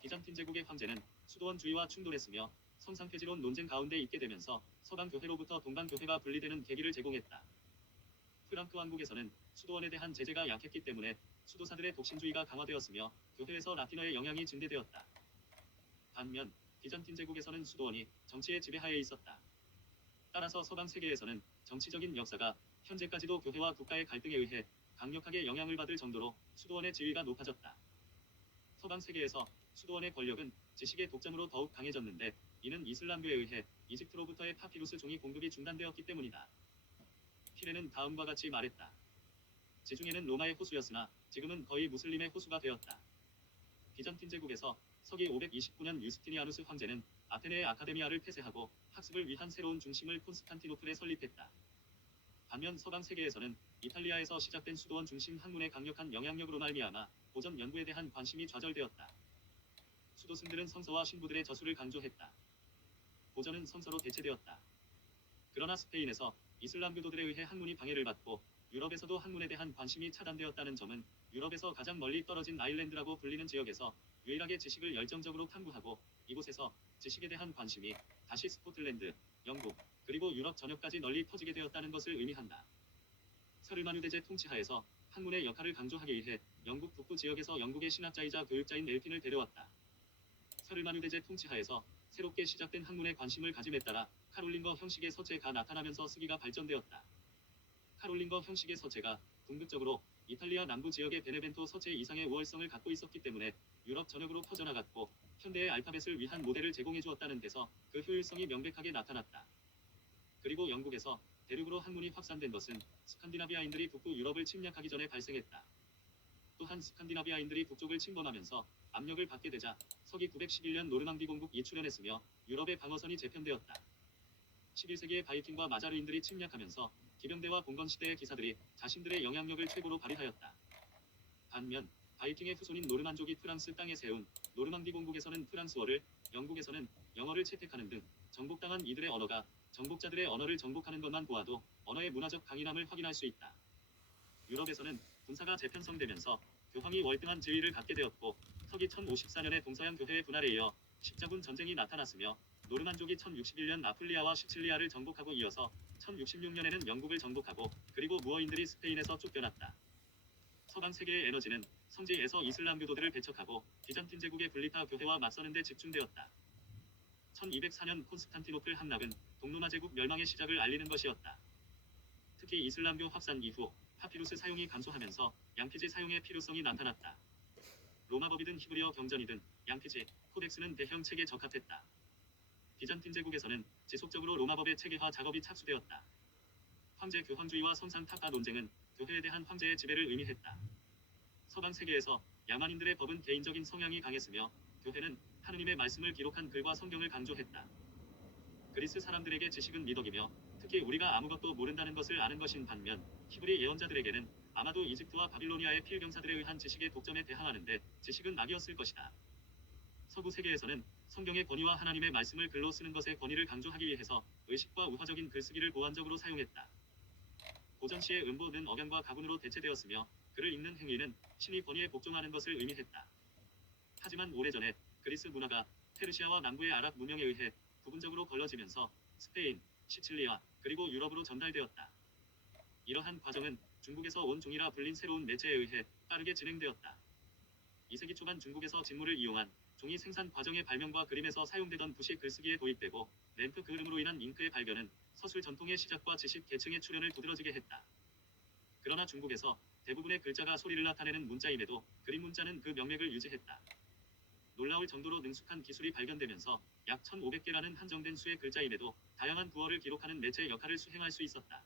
비잔틴 제국의 황제는 수도원주의와 충돌했으며 성상폐지론 논쟁 가운데 있게 되면서 서방 교회로부터 동방 교회가 분리되는 계기를 제공했다. 프랑크 왕국에서는 수도원에 대한 제재가 약했기 때문에 수도사들의 독신주의가 강화되었으며 교회에서 라틴어의 영향이 증대되었다. 반면 비잔틴 제국에서는 수도원이 정치의 지배하에 있었다. 따라서 서방 세계에서는 정치적인 역사가 현재까지도 교회와 국가의 갈등에 의해 강력하게 영향을 받을 정도로 수도원의 지위가 높아졌다. 서방 세계에서 수도원의 권력은 지식의 독점으로 더욱 강해졌는데 이는 이슬람교에 의해 이집트로부터의 파피루스 종이 공급이 중단되었기 때문이다. 피레는 다음과 같이 말했다. 지중해는 로마의 호수였으나 지금은 거의 무슬림의 호수가 되었다. 비잔틴 제국에서 서기 529년 유스티니아누스 황제는 아테네의 아카데미아를 폐쇄하고 학습을 위한 새로운 중심을 콘스탄티노플에 설립했다. 반면 서방 세계에서는 이탈리아에서 시작된 수도원 중심 학문의 강력한 영향력으로 말미암아 고전 연구에 대한 관심이 좌절되었다. 수도승들은 성서와 신부들의 저수를 강조했다. 고전은 성서로 대체되었다. 그러나 스페인에서 이슬람교도들에 의해 학문이 방해를 받고 유럽에서도 학문에 대한 관심이 차단되었다는 점은 유럽에서 가장 멀리 떨어진 아일랜드라고 불리는 지역에서 유일하게 지식을 열정적으로 탐구하고 이곳에서 지식에 대한 관심이 다시 스코틀랜드, 영국, 그리고 유럽 전역까지 널리 퍼지게 되었다는 것을 의미한다. 샤를마뉴 대제 통치하에서 학문의 역할을 강조하기 위해 영국 북부 지역에서 영국의 신학자이자 교육자인 엘핀을 데려왔다. 샤를마뉴 대제 통치하에서 새롭게 시작된 학문에 관심을 가짐에 따라 카롤린거 형식의 서체가 나타나면서 쓰기가 발전되었다. 카롤린거 형식의 서체가 궁극적으로 이탈리아 남부 지역의 베네벤토 서체 이상의 우월성을 갖고 있었기 때문에 유럽 전역으로 퍼져나갔고 현대의 알파벳을 위한 모델을 제공해 주었다는 데서 그 효율성이 명백하게 나타났다. 그리고 영국에서 대륙으로 학문이 확산된 것은 스칸디나비아인들이 북부 유럽을 침략하기 전에 발생했다. 또한 스칸디나비아인들이 북쪽을 침범하면서 압력을 받게 되자 서기 911년 노르망디 공국이 출현했으며 유럽의 방어선이 재편되었다. 11세기의 바이킹과 마자르인들이 침략하면서 기병대와 봉건시대의 기사들이 자신들의 영향력을 최고로 발휘하였다. 반면 바이킹의 후손인 노르만족이 프랑스 땅에 세운 노르망디 공국에서는 프랑스어를, 영국에서는 영어를 채택하는 등 정복당한 이들의 언어가 정복자들의 언어를 정복하는 것만 보아도 언어의 문화적 강인함을 확인할 수 있다. 유럽에서는 군사가 재편성되면서 교황이 월등한 지위를 갖게 되었고 서기 1054년의 동서양 교회의 분할에 이어 십자군 전쟁이 나타났으며 노르만족이 1061년 아플리아와 시칠리아를 정복하고 이어서 1066년에는 영국을 정복하고 그리고 무어인들이 스페인에서 쫓겨났다. 서방 세계의 에너지는 성지에서 이슬람교도들을 배척하고 비잔틴 제국의 분리파 교회와 맞서는 데 집중되었다. 1204년 콘스탄티노플 함락은 동로마 제국 멸망의 시작을 알리는 것이었다. 특히 이슬람교 확산 이후 파피루스 사용이 감소하면서 양피지 사용의 필요성이 나타났다. 로마법이든 히브리어 경전이든 양피지, 코덱스는 대형 책에 적합했다. 비잔틴 제국에서는 지속적으로 로마법의 체계화 작업이 착수되었다. 황제 교황주의와 성상 타파 논쟁은 교회에 대한 황제의 지배를 의미했다. 서방 세계에서 야만인들의 법은 개인적인 성향이 강했으며 교회는 하느님의 말씀을 기록한 글과 성경을 강조했다. 그리스 사람들에게 지식은 미덕이며 특히 우리가 아무것도 모른다는 것을 아는 것인 반면 히브리 예언자들에게는 아마도 이집트와 바빌로니아의 필경사들에 의한 지식의 독점에 대항하는데 지식은 악이었을 것이다. 서구 세계에서는 성경의 권위와 하나님의 말씀을 글로 쓰는 것의 권위를 강조하기 위해서 의식과 우화적인 글쓰기를 보완적으로 사용했다. 고전 시의 음보는 억양과 가군으로 대체되었으며 글을 읽는 행위는 신의 권위에 복종하는 것을 의미했다. 하지만 오래전에 그리스 문화가 페르시아와 남부의 아랍 문명에 의해 부분적으로 걸러지면서 스페인, 시칠리아, 그리고 유럽으로 전달되었다. 이러한 과정은 중국에서 온 종이라 불린 새로운 매체에 의해 빠르게 진행되었다. 2세기 초반 중국에서 진물을 이용한 종이 생산 과정의 발명과 그림에서 사용되던 붓이 글쓰기에 도입되고 램프 그을음으로 인한 잉크의 발견은 서술 전통의 시작과 지식 계층의 출현을 두드러지게 했다. 그러나 중국에서 대부분의 글자가 소리를 나타내는 문자임에도 그림 문자는 그 명맥을 유지했다. 놀라울 정도로 능숙한 기술이 발견되면서 약 1500개라는 한정된 수의 글자임에도 다양한 부어를 기록하는 매체 역할을 수행할 수 있었다.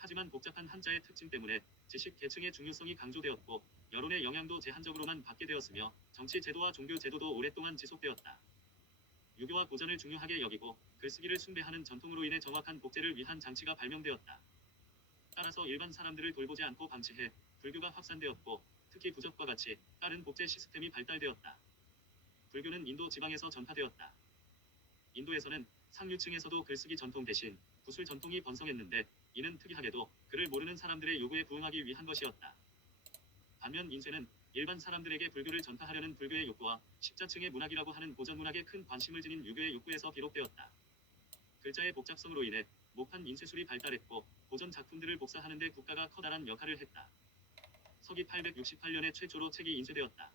하지만 복잡한 한자의 특징 때문에 지식 계층의 중요성이 강조되었고 여론의 영향도 제한적으로만 받게 되었으며 정치 제도와 종교 제도도 오랫동안 지속되었다. 유교와 고전을 중요하게 여기고 글쓰기를 숭배하는 전통으로 인해 정확한 복제를 위한 장치가 발명되었다. 따라서 일반 사람들을 돌보지 않고 방치해 불교가 확산되었고 특히 부적과 같이 다른 복제 시스템이 발달되었다. 불교는 인도 지방에서 전파되었다. 인도에서는 상류층에서도 글쓰기 전통 대신 구술 전통이 번성했는데 이는 특이하게도 글을 모르는 사람들의 요구에 부응하기 위한 것이었다. 반면 인쇄는 일반 사람들에게 불교를 전파하려는 불교의 욕구와 십자층의 문학이라고 하는 고전 문학에 큰 관심을 지닌 유교의 욕구에서 비롯되었다. 글자의 복잡성으로 인해 목판 인쇄술이 발달했고 고전 작품들을 복사하는 데 국가가 커다란 역할을 했다. 서기 868년에 최초로 책이 인쇄되었다.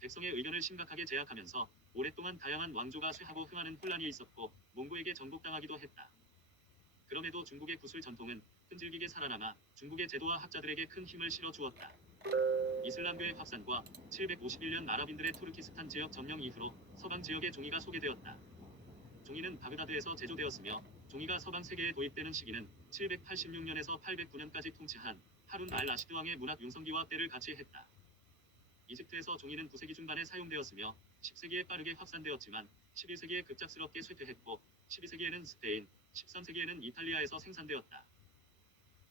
백성의 의견을 심각하게 제약하면서 오랫동안 다양한 왕조가 쇠하고 흥하는 혼란이 있었고 몽고에게 정복당하기도 했다. 그럼에도 중국의 구술 전통은 끈질기게 살아남아 중국의 제도와 학자들에게 큰 힘을 실어주었다. 이슬람교의 확산과 751년 아랍인들의 투르키스탄 지역 점령 이후로 서방 지역의 종이가 소개되었다. 종이는 바그다드에서 제조되었으며 종이가 서방 세계에 도입되는 시기는 786년에서 809년까지 통치한 하룬 알 라시드 왕의 문학 융성기와 때를 같이 했다. 이집트에서 종이는 9세기 중반에 사용되었으며 10세기에 빠르게 확산되었지만 11세기에 급작스럽게 쇠퇴했고 12세기에는 스페인, 13세기에는 이탈리아에서 생산되었다.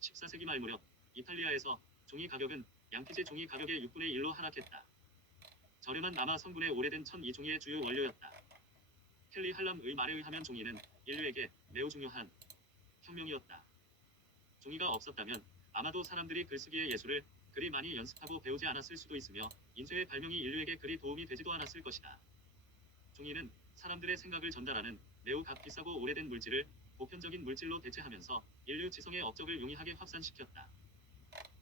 14세기 말 무렵 이탈리아에서 종이 가격은 양피지 종이 가격의 6분의 1로 하락했다. 저렴한 남아 성분의 오래된 천 이 종이의 주요 원료였다. 켈리 할람의 말에 의하면 종이는 인류에게 매우 중요한 혁명이었다. 종이가 없었다면 아마도 사람들이 글쓰기의 예술을 그리 많이 연습하고 배우지 않았을 수도 있으며 인쇄의 발명이 인류에게 그리 도움이 되지도 않았을 것이다. 종이는 사람들의 생각을 전달하는 매우 값비싸고 오래된 물질을 보편적인 물질로 대체하면서 인류 지성의 업적을 용이하게 확산시켰다.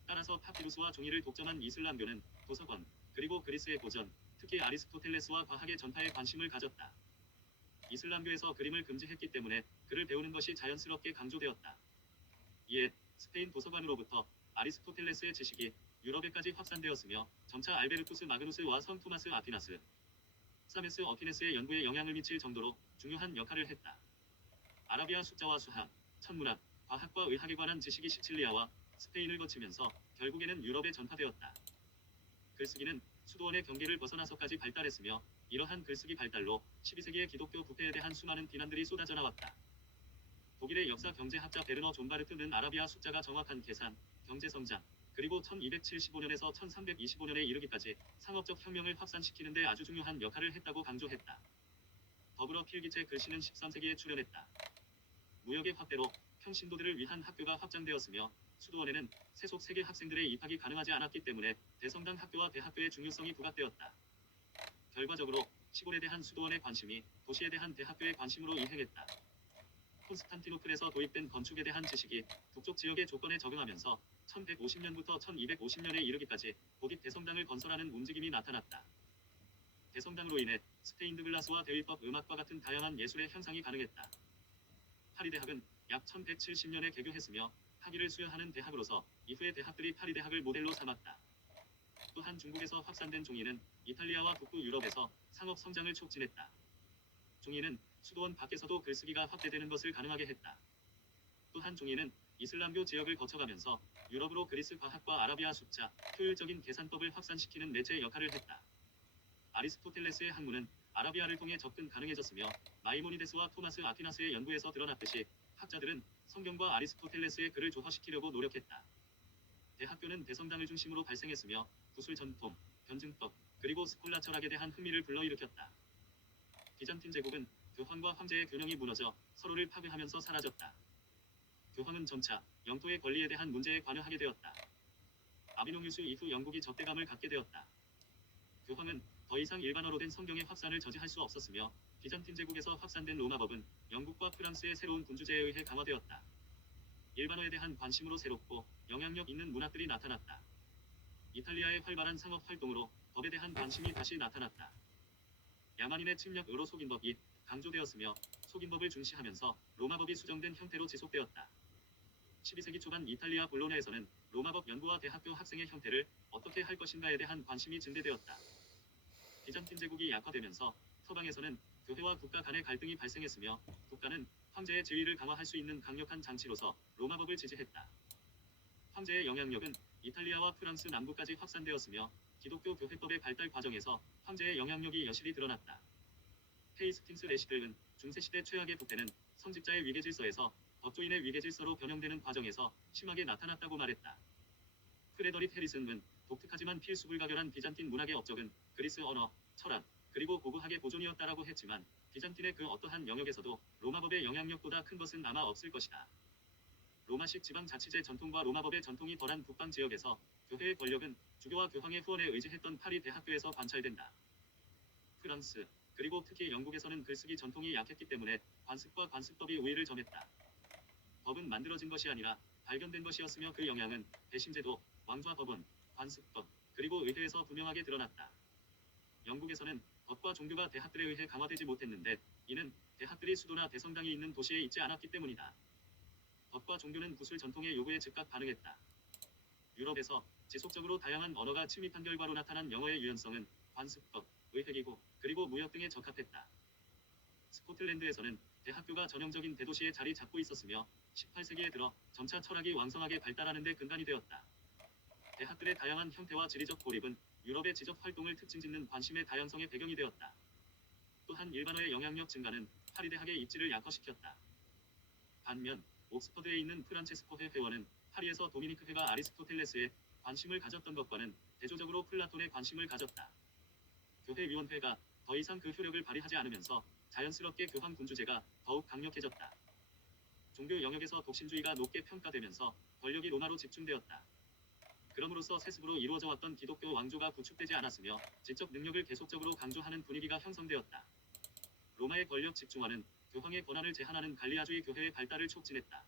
따라서 파피루스와 종이를 독점한 이슬람교는 도서관, 그리고 그리스의 고전, 특히 아리스토텔레스와 과학의 전파에 관심을 가졌다. 이슬람교에서 그림을 금지했기 때문에 글을 배우는 것이 자연스럽게 강조되었다. 이에 스페인 도서관으로부터 아리스토텔레스의 지식이 유럽에까지 확산되었으며 점차 알베르투스 마그누스와 성 토마스 아퀴나스, 사메스 어퀴네스의 연구에 영향을 미칠 정도로 중요한 역할을 했다. 아라비아 숫자와 수학, 천문학, 과학과 의학에 관한 지식이 시칠리아와 스페인을 거치면서 결국에는 유럽에 전파되었다. 글쓰기는 수도원의 경계를 벗어나서까지 발달했으며 이러한 글쓰기 발달로 12세기의 기독교 부패에 대한 수많은 비난들이 쏟아져 나왔다. 독일의 역사 경제학자 베르너 존바르트는 아라비아 숫자가 정확한 계산, 경제성장, 그리고 1275년에서 1325년에 이르기까지 상업적 혁명을 확산시키는 데 아주 중요한 역할을 했다고 강조했다. 더불어 필기체 글씨는 13세기에 출현했다. 무역의 확대로 평신도들을 위한 학교가 확장되었으며 수도원에는 세속 세계 학생들의 입학이 가능하지 않았기 때문에 대성당 학교와 대학교의 중요성이 부각되었다. 결과적으로 시골에 대한 수도원의 관심이 도시에 대한 대학교의 관심으로 이행했다. 콘스탄티노플에서 도입된 건축에 대한 지식이 북쪽 지역의 조건에 적응하면서 1150년부터 1250년에 이르기까지 고딕 대성당을 건설하는 움직임이 나타났다. 대성당으로 인해 스테인드 글라스와 대위법 음악과 같은 다양한 예술의 형상이 가능했다. 파리대학은 약 1170년에 개교했으며 학위를 수여하는 대학으로서 이후의 대학들이 파리대학을 모델로 삼았다. 또한 중국에서 확산된 종이는 이탈리아와 북부 유럽에서 상업 성장을 촉진했다. 종이는 수도원 밖에서도 글쓰기가 확대되는 것을 가능하게 했다. 또한 종이는 이슬람교 지역을 거쳐가면서 유럽으로 그리스 과학과 아라비아 숫자, 효율적인 계산법을 확산시키는 매체 역할을 했다. 아리스토텔레스의 학문은 아라비아를 통해 접근 가능해졌으며 마이모니데스와 토마스 아퀴나스의 연구에서 드러났듯이 학자들은 성경과 아리스토텔레스의 글을 조화시키려고 노력했다. 대학교는 대성당을 중심으로 발생했으며 구술 전통, 변증법, 그리고 스콜라 철학에 대한 흥미를 불러일으켰다. 비잔틴 제국은 교황과 황제의 균형이 무너져 서로를 파괴하면서 사라졌다. 교황은 점차 영토의 권리에 대한 문제에 관여하게 되었다. 아비노뉴스 이후 영국이 적대감을 갖게 되었다. 교황은 더 이상 일반어로 된 성경의 확산을 저지할 수 없었으며 비잔틴 제국에서 확산된 로마법은 영국과 프랑스의 새로운 군주제에 의해 강화되었다. 일반어에 대한 관심으로 새롭고 영향력 있는 문학들이 나타났다. 이탈리아의 활발한 상업 활동으로 법에 대한 관심이 다시 나타났다. 야만인의 침략으로 속인법이 강조되었으며 속인법을 중시하면서 로마법이 수정된 형태로 지속되었다. 12세기 초반 이탈리아 볼로냐에서는 로마법 연구와 대학교 학생의 형태를 어떻게 할 것인가에 대한 관심이 증대되었다. 비잔틴 제국이 약화되면서 서방에서는 교회와 국가 간의 갈등이 발생했으며 국가는 황제의 지위를 강화할 수 있는 강력한 장치로서 로마법을 지지했다. 황제의 영향력은 이탈리아와 프랑스 남부까지 확산되었으며 기독교 교회법의 발달 과정에서 황제의 영향력이 여실히 드러났다. 헤이스팅스 레시들은 중세시대 최악의 부패는 성직자의 위계질서에서 법조인의 위계질서로 변형되는 과정에서 심하게 나타났다고 말했다. 프레더릭 해리슨은 독특하지만 필수불가결한 비잔틴 문학의 업적은 그리스 언어, 철학, 그리고 고고학의 보존이었다라고 했지만 비잔틴의 그 어떠한 영역에서도 로마법의 영향력보다 큰 것은 아마 없을 것이다. 로마식 지방자치제 전통과 로마법의 전통이 덜한 북방 지역에서 교회의 권력은 주교와 교황의 후원에 의지했던 파리 대학교에서 관찰된다. 프랑스, 그리고 특히 영국에서는 글쓰기 전통이 약했기 때문에 관습과 관습법이 우위를 점했다. 법은 만들어진 것이 아니라 발견된 것이었으며 그 영향은 대신제도, 왕좌 법원, 관습법, 그리고 의회에서 분명하게 드러났다. 영국에서는 법과 종교가 대학들에 의해 강화되지 못했는데 이는 대학들이 수도나 대성당이 있는 도시에 있지 않았기 때문이다. 법과 종교는 구술 전통의 요구에 즉각 반응했다. 유럽에서 지속적으로 다양한 언어가 침입한 결과로 나타난 영어의 유연성은 관습법, 의회기구, 그리고 무역 등에 적합했다. 스코틀랜드에서는 대학교가 전형적인 대도시에 자리 잡고 있었으며 18세기에 들어 점차 철학이 왕성하게 발달하는 데 근간이 되었다. 대학들의 다양한 형태와 지리적 고립은 유럽의 지적 활동을 특징짓는 관심의 다양성의 배경이 되었다. 또한 일반어의 영향력 증가는 파리 대학의 입지를 약화시켰다. 반면 옥스퍼드에 있는 프란체스코회 회원은 파리에서 도미니크 회가 아리스토텔레스에 관심을 가졌던 것과는 대조적으로 플라톤에 관심을 가졌다. 교회위원회가 더 이상 그 효력을 발휘하지 않으면서 자연스럽게 교황 군주제가 더욱 강력해졌다. 종교 영역에서 독신주의가 높게 평가되면서 권력이 로마로 집중되었다. 그럼으로써 세습으로 이루어져 왔던 기독교 왕조가 구축되지 않았으며 지적 능력을 계속적으로 강조하는 분위기가 형성되었다. 로마의 권력 집중화는 교황의 권한을 제한하는 갈리아주의 교회의 발달을 촉진했다.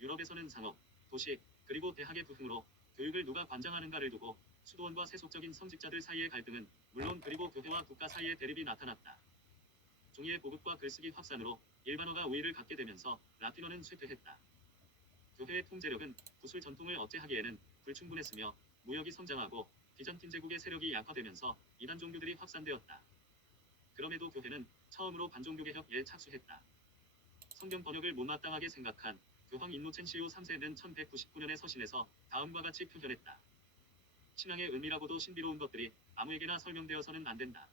유럽에서는 상업, 도시, 그리고 대학의 부흥으로 교육을 누가 관장하는가를 두고 수도원과 세속적인 성직자들 사이의 갈등은 물론 그리고 교회와 국가 사이의 대립이 나타났다. 종이의 보급과 글쓰기 확산으로 일반어가 우위를 갖게 되면서 라틴어는 쇠퇴했다. 교회의 통제력은 구술 전통을 억제하기에는 불충분했으며 무역이 성장하고 비잔틴 제국의 세력이 약화되면서 이단 종교들이 확산되었다. 그럼에도 교회는 처음으로 반종교개혁에 착수했다. 성경 번역을 못마땅하게 생각한 교황 인노첸시오 3세는 1199년에 서신에서 다음과 같이 표현했다. 신앙의 은밀하고도 신비로운 것들이 아무에게나 설명되어서는 안 된다.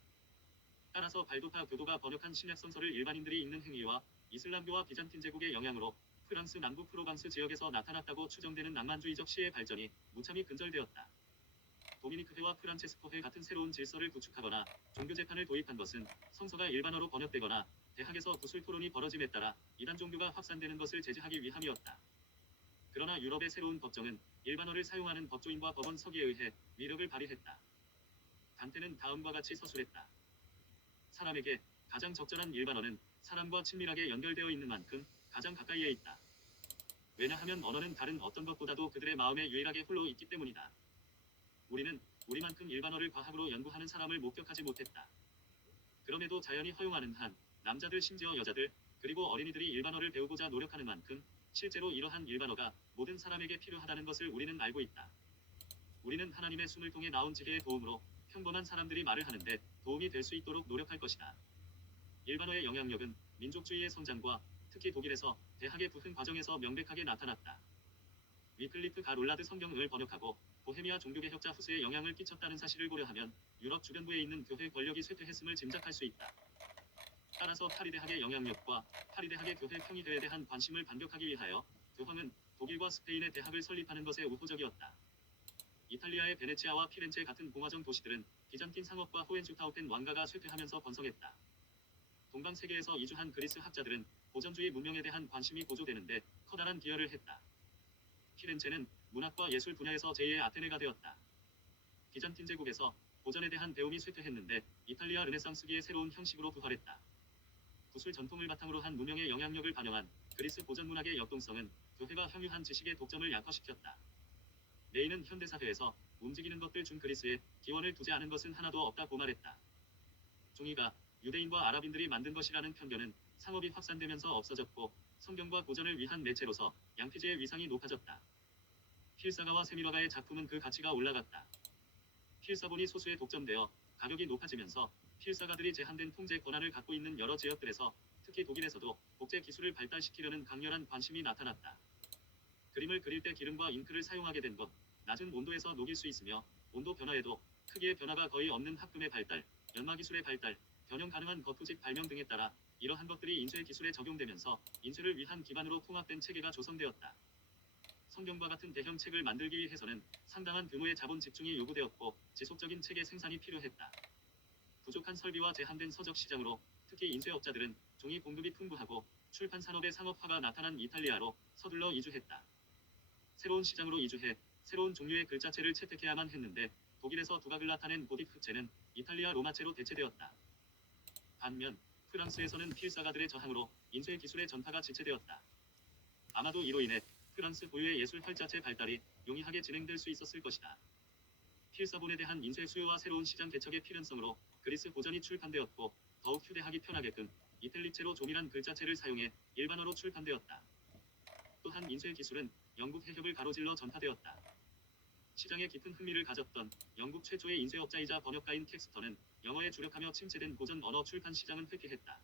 따라서 발도타 교도가 번역한 신약성서를 일반인들이 읽는 행위와 이슬람교와 비잔틴 제국의 영향으로 프랑스 남부 프로방스 지역에서 나타났다고 추정되는 낭만주의적 시의 발전이 무참히 근절되었다. 도미니크회와 프란체스코회 같은 새로운 질서를 구축하거나 종교재판을 도입한 것은 성서가 일반어로 번역되거나 대학에서 구술 토론이 벌어짐에 따라 이단 종교가 확산되는 것을 제재하기 위함이었다. 그러나 유럽의 새로운 법정은 일반어를 사용하는 법조인과 법원 서기에 의해 위력을 발휘했다. 단테는 다음과 같이 서술했다. 사람에게 가장 적절한 일반어는 사람과 친밀하게 연결되어 있는 만큼 가장 가까이에 있다. 왜냐하면 언어는 다른 어떤 것보다도 그들의 마음에 유일하게 홀로 있기 때문이다. 우리는 우리만큼 일반어를 과학으로 연구하는 사람을 목격하지 못했다. 그럼에도 자연이 허용하는 한 남자들 심지어 여자들 그리고 어린이들이 일반어를 배우고자 노력하는 만큼 실제로 이러한 일반어가 모든 사람에게 필요하다는 것을 우리는 알고 있다. 우리는 하나님의 숨을 통해 나온 지혜의 도움으로 평범한 사람들이 말을 하는데 도움이 될 수 있도록 노력할 것이다. 일반어의 영향력은 민족주의의 성장과 특히 독일에서 대학의 부흥 과정에서 명백하게 나타났다. 위클리프 가 롤라드 성경을 번역하고 보헤미아 종교개혁자 후스에 영향을 끼쳤다는 사실을 고려하면 유럽 주변부에 있는 교회 권력이 쇠퇴했음을 짐작할 수 있다. 따라서 파리대학의 영향력과 파리대학의 교회 평의회에 대한 관심을 반격하기 위하여 교황은 독일과 스페인의 대학을 설립하는 것에 우호적이었다. 이탈리아의 베네치아와 피렌체 같은 공화정 도시들은 비잔틴 상업과 호헨슈타우펜 왕가가 쇠퇴하면서 번성했다. 동방 세계에서 이주한 그리스 학자들은 고전주의 문명에 대한 관심이 고조되는데 커다란 기여를 했다. 피렌체는 문학과 예술 분야에서 제2의 아테네가 되었다. 비잔틴 제국에서 고전에 대한 배움이 쇠퇴했는데 이탈리아 르네상스기의 새로운 형식으로 부활했다. 구술 전통을 바탕으로 한 문명의 영향력을 반영한 그리스 고전 문학의 역동성은 교회가 향유한 지식의 독점을 약화시켰다. 레이는 현대사회에서 움직이는 것들 중 그리스에 기원을 두지 않은 것은 하나도 없다고 말했다. 종이가 유대인과 아랍인들이 만든 것이라는 편견은 상업이 확산되면서 없어졌고 성경과 고전을 위한 매체로서 양피지의 위상이 높아졌다. 필사가와 세밀화가의 작품은 그 가치가 올라갔다. 필사본이 소수에 독점되어 가격이 높아지면서 필사가들이 제한된 통제 권한을 갖고 있는 여러 지역들에서 특히 독일에서도 복제 기술을 발달시키려는 강렬한 관심이 나타났다. 그림을 그릴 때 기름과 잉크를 사용하게 된 것, 낮은 온도에서 녹일 수 있으며 온도 변화에도 크기의 변화가 거의 없는 합금의 발달, 연마 기술의 발달, 변형 가능한 거푸집 발명 등에 따라 이러한 것들이 인쇄 기술에 적용되면서 인쇄를 위한 기반으로 통합된 체계가 조성되었다. 성경과 같은 대형 책을 만들기 위해서는 상당한 규모의 자본 집중이 요구되었고 지속적인 체계 생산이 필요했다. 부족한 설비와 제한된 서적 시장으로 특히 인쇄업자들은 종이 공급이 풍부하고 출판 산업의 상업화가 나타난 이탈리아로 서둘러 이주했다. 새로운 시장으로 이주해 새로운 종류의 글자체를 채택해야만 했는데 독일에서 두각을 나타낸 고딕 흑체는 이탈리아 로마체로 대체되었다. 반면 프랑스에서는 필사가들의 저항으로 인쇄 기술의 전파가 지체되었다. 아마도 이로 인해 프랑스 고유의 예술 활자체 발달이 용이하게 진행될 수 있었을 것이다. 필사본에 대한 인쇄 수요와 새로운 시장 개척의 필연성으로 그리스 고전이 출판되었고 더욱 휴대하기 편하게끔 이탈리체로 조밀한 글자체를 사용해 일반어로 출판되었다. 또한 인쇄 기술은 영국 해협을 가로질러 전파되었다. 시장에 깊은 흥미를 가졌던 영국 최초의 인쇄업자이자 번역가인 텍스터는 영어에 주력하며 침체된 고전 언어 출판 시장은 회피했다.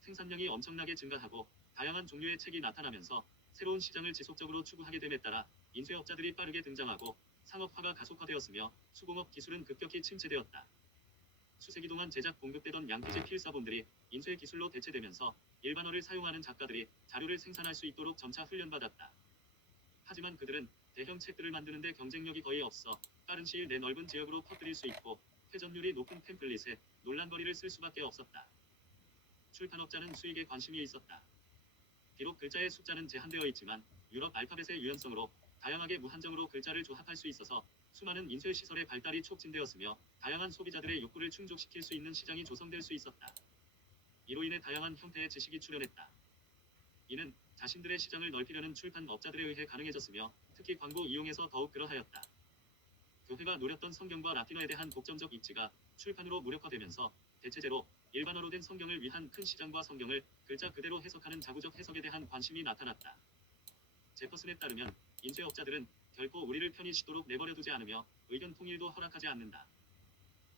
생산량이 엄청나게 증가하고 다양한 종류의 책이 나타나면서 새로운 시장을 지속적으로 추구하게 됨에 따라 인쇄업자들이 빠르게 등장하고 상업화가 가속화되었으며 수공업 기술은 급격히 침체되었다. 수세기 동안 제작 공급되던 양키제 필사본들이 인쇄 기술로 대체되면서 일반어를 사용하는 작가들이 자료를 생산할 수 있도록 점차 훈련받았다. 하지만 그들은 대형 책들을 만드는데 경쟁력이 거의 없어 빠른 시일 내 넓은 지역으로 퍼뜨릴 수 있고 회전율이 높은 팸플릿에 논란거리를 쓸 수밖에 없었다. 출판업자는 수익에 관심이 있었다. 비록 글자의 숫자는 제한되어 있지만 유럽 알파벳의 유연성으로 다양하게 무한정으로 글자를 조합할 수 있어서 수많은 인쇄 시설의 발달이 촉진되었으며 다양한 소비자들의 욕구를 충족시킬 수 있는 시장이 조성될 수 있었다. 이로 인해 다양한 형태의 지식이 출현했다. 이는 자신들의 시장을 넓히려는 출판업자들에 의해 가능해졌으며 특히 광고 이용에서 더욱 그러하였다. 교회가 노렸던 성경과 라틴어에 대한 독점적 입지가 출판으로 무력화되면서 대체제로 일반어로 된 성경을 위한 큰 시장과 성경을 글자 그대로 해석하는 자구적 해석에 대한 관심이 나타났다. 제퍼슨에 따르면 인쇄업자들은 결코 우리를 편히 쉬도록 내버려두지 않으며 의견 통일도 허락하지 않는다.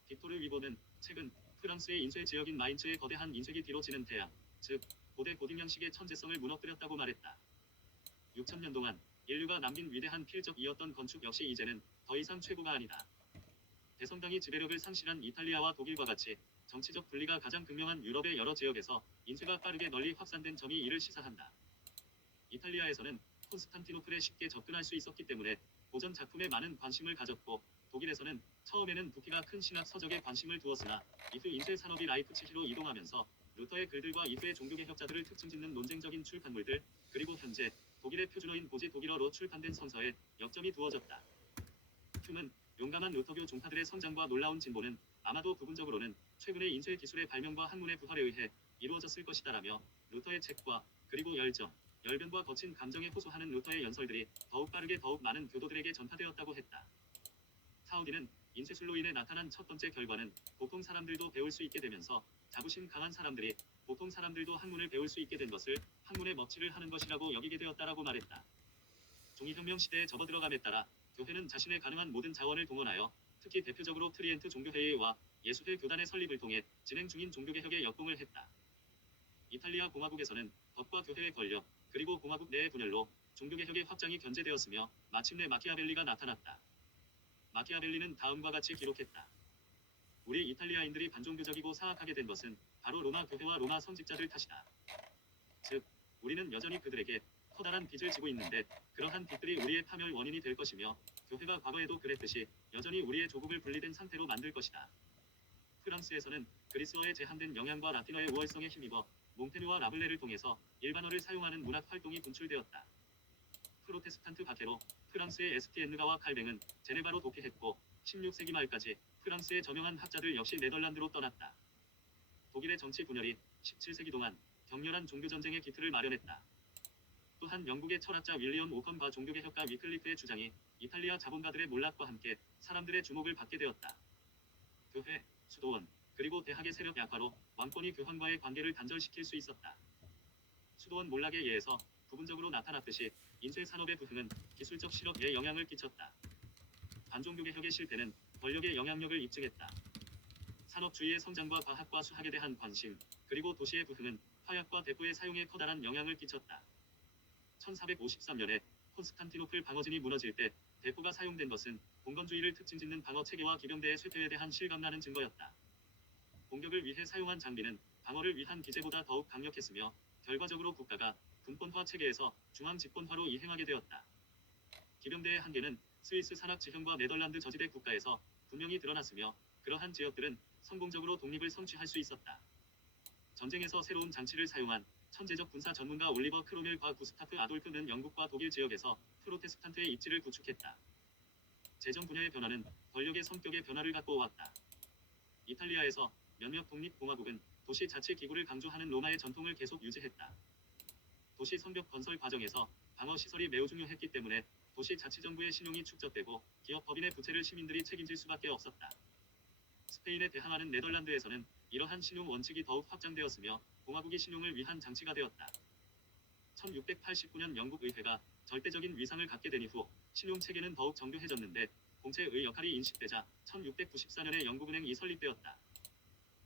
빅토르 위고는 최근 프랑스의 인쇄 지역인 마인츠의 거대한 인쇄기 뒤로 지는 태양, 즉 고대 고딕 양식의 천재성을 무너뜨렸다고 말했다. 6,000년 동안 인류가 남긴 위대한 필적이었던 건축 역시 이제는 더 이상 최고가 아니다. 대성당이 지배력을 상실한 이탈리아와 독일과 같이 정치적 분리가 가장 극명한 유럽의 여러 지역에서 인쇄가 빠르게 널리 확산된 점이 이를 시사한다. 이탈리아에서는 콘스탄티노플에 쉽게 접근할 수 있었기 때문에 고전 작품에 많은 관심을 가졌고 독일에서는 처음에는 부피가 큰 신학 서적에 관심을 두었으나 이후 인쇄 산업이 라이프치히로 이동하면서 루터의 글들과 이후의 종교개혁자들을 특징짓는 논쟁적인 출판물들 그리고 현재 독일의 표준어인 고지 독일어로 출판된 성서에 역점이 두어졌다. 흉은 용감한 루터교 종파들의 성장과 놀라운 진보는 아마도 부분적으로는 최근의 인쇄 기술의 발명과 학문의 부활에 의해 이루어졌을 것이다라며 루터의 책과 그리고 열정, 열변과 거친 감정에 호소하는 루터의 연설들이 더욱 빠르게 더욱 많은 교도들에게 전파되었다고 했다. 사우디는 인쇄술로 인해 나타난 첫 번째 결과는 보통 사람들도 배울 수 있게 되면서 자부심 강한 사람들이 보통 사람들도 학문을 배울 수 있게 된 것을 학문의 먹칠을 하는 것이라고 여기게 되었다라고 말했다. 종이혁명 시대에 접어들어감에 따라 교회는 자신의 가능한 모든 자원을 동원하여 특히 대표적으로 트리엔트 종교회의와 예수회 교단의 설립을 통해 진행 중인 종교개혁에 역공을 했다. 이탈리아 공화국에서는 법과 교회의 권력 그리고 공화국 내의 분열로 종교개혁의 확장이 견제되었으며 마침내 마키아벨리가 나타났다. 마키아벨리는 다음과 같이 기록했다. 우리 이탈리아인들이 반종교적이고 사악하게 된 것은 바로 로마 교회와 로마 성직자들 탓이다. 즉, 우리는 여전히 그들에게 커다란 빚을 지고 있는데 그러한 빚들이 우리의 파멸 원인이 될 것이며 교회가 과거에도 그랬듯이 여전히 우리의 조국을 분리된 상태로 만들 것이다. 프랑스에서는 그리스어의 제한된 영향과 라틴어의 우월성에 힘입어 몽테뉴와 라블레를 통해서 일반어를 사용하는 문학 활동이 분출되었다. 프로테스탄트 박해로 프랑스의 에스티엔느가와 칼뱅은 제네바로 도피했고 16세기 말까지 프랑스의 저명한 학자들 역시 네덜란드로 떠났다. 독일의 정치 분열이 17세기 동안 격렬한 종교전쟁의 기틀을 마련했다. 또한 영국의 철학자 윌리엄 오컨과 종교개혁가 위클리프의 주장이 이탈리아 자본가들의 몰락과 함께 사람들의 주목을 받게 되었다. 교회, 수도원, 그리고 대학의 세력 약화로 왕권이 교황과의 관계를 단절시킬 수 있었다. 수도원 몰락에 의해서 부분적으로 나타났듯이 인쇄 산업의 부흥은 기술적 실업에 영향을 끼쳤다. 반종교개혁의 실패는 권력의 영향력을 입증했다. 산업주의의 성장과 과학과 수학에 대한 관심, 그리고 도시의 부흥은 화약과 대포의 사용에 커다란 영향을 끼쳤다. 1453년에 콘스탄티노플 방어진이 무너질 때 대포가 사용된 것은 봉건주의를 특징짓는 방어 체계와 기병대의 쇠퇴에 대한 실감나는 증거였다. 공격을 위해 사용한 장비는 방어를 위한 기제보다 더욱 강력했으며 결과적으로 국가가 분권화 체계에서 중앙 집권화로 이행하게 되었다. 기병대의 한계는 스위스 산악 지형과 네덜란드 저지대 국가에서 분명히 드러났으며 그러한 지역들은 성공적으로 독립을 성취할 수 있었다. 전쟁에서 새로운 장치를 사용한 천재적 군사 전문가 올리버 크로멜과 구스타프 아돌프는 영국과 독일 지역에서 프로테스탄트의 입지를 구축했다. 재정 분야의 변화는 권력의 성격의 변화를 갖고 왔다. 이탈리아에서 몇몇 독립공화국은 도시 자치 기구를 강조하는 로마의 전통을 계속 유지했다. 도시 성벽 건설 과정에서 방어 시설이 매우 중요했기 때문에 도시 자치정부의 신용이 축적되고 기업 법인의 부채를 시민들이 책임질 수밖에 없었다. 스페인에 대항하는 네덜란드에서는 이러한 신용 원칙이 더욱 확장되었으며 공화국이 신용을 위한 장치가 되었다. 1689년 영국 의회가 절대적인 위상을 갖게 된 이후 신용 체계는 더욱 정교해졌는데 공채의 역할이 인식되자 1694년에 영국은행이 설립되었다.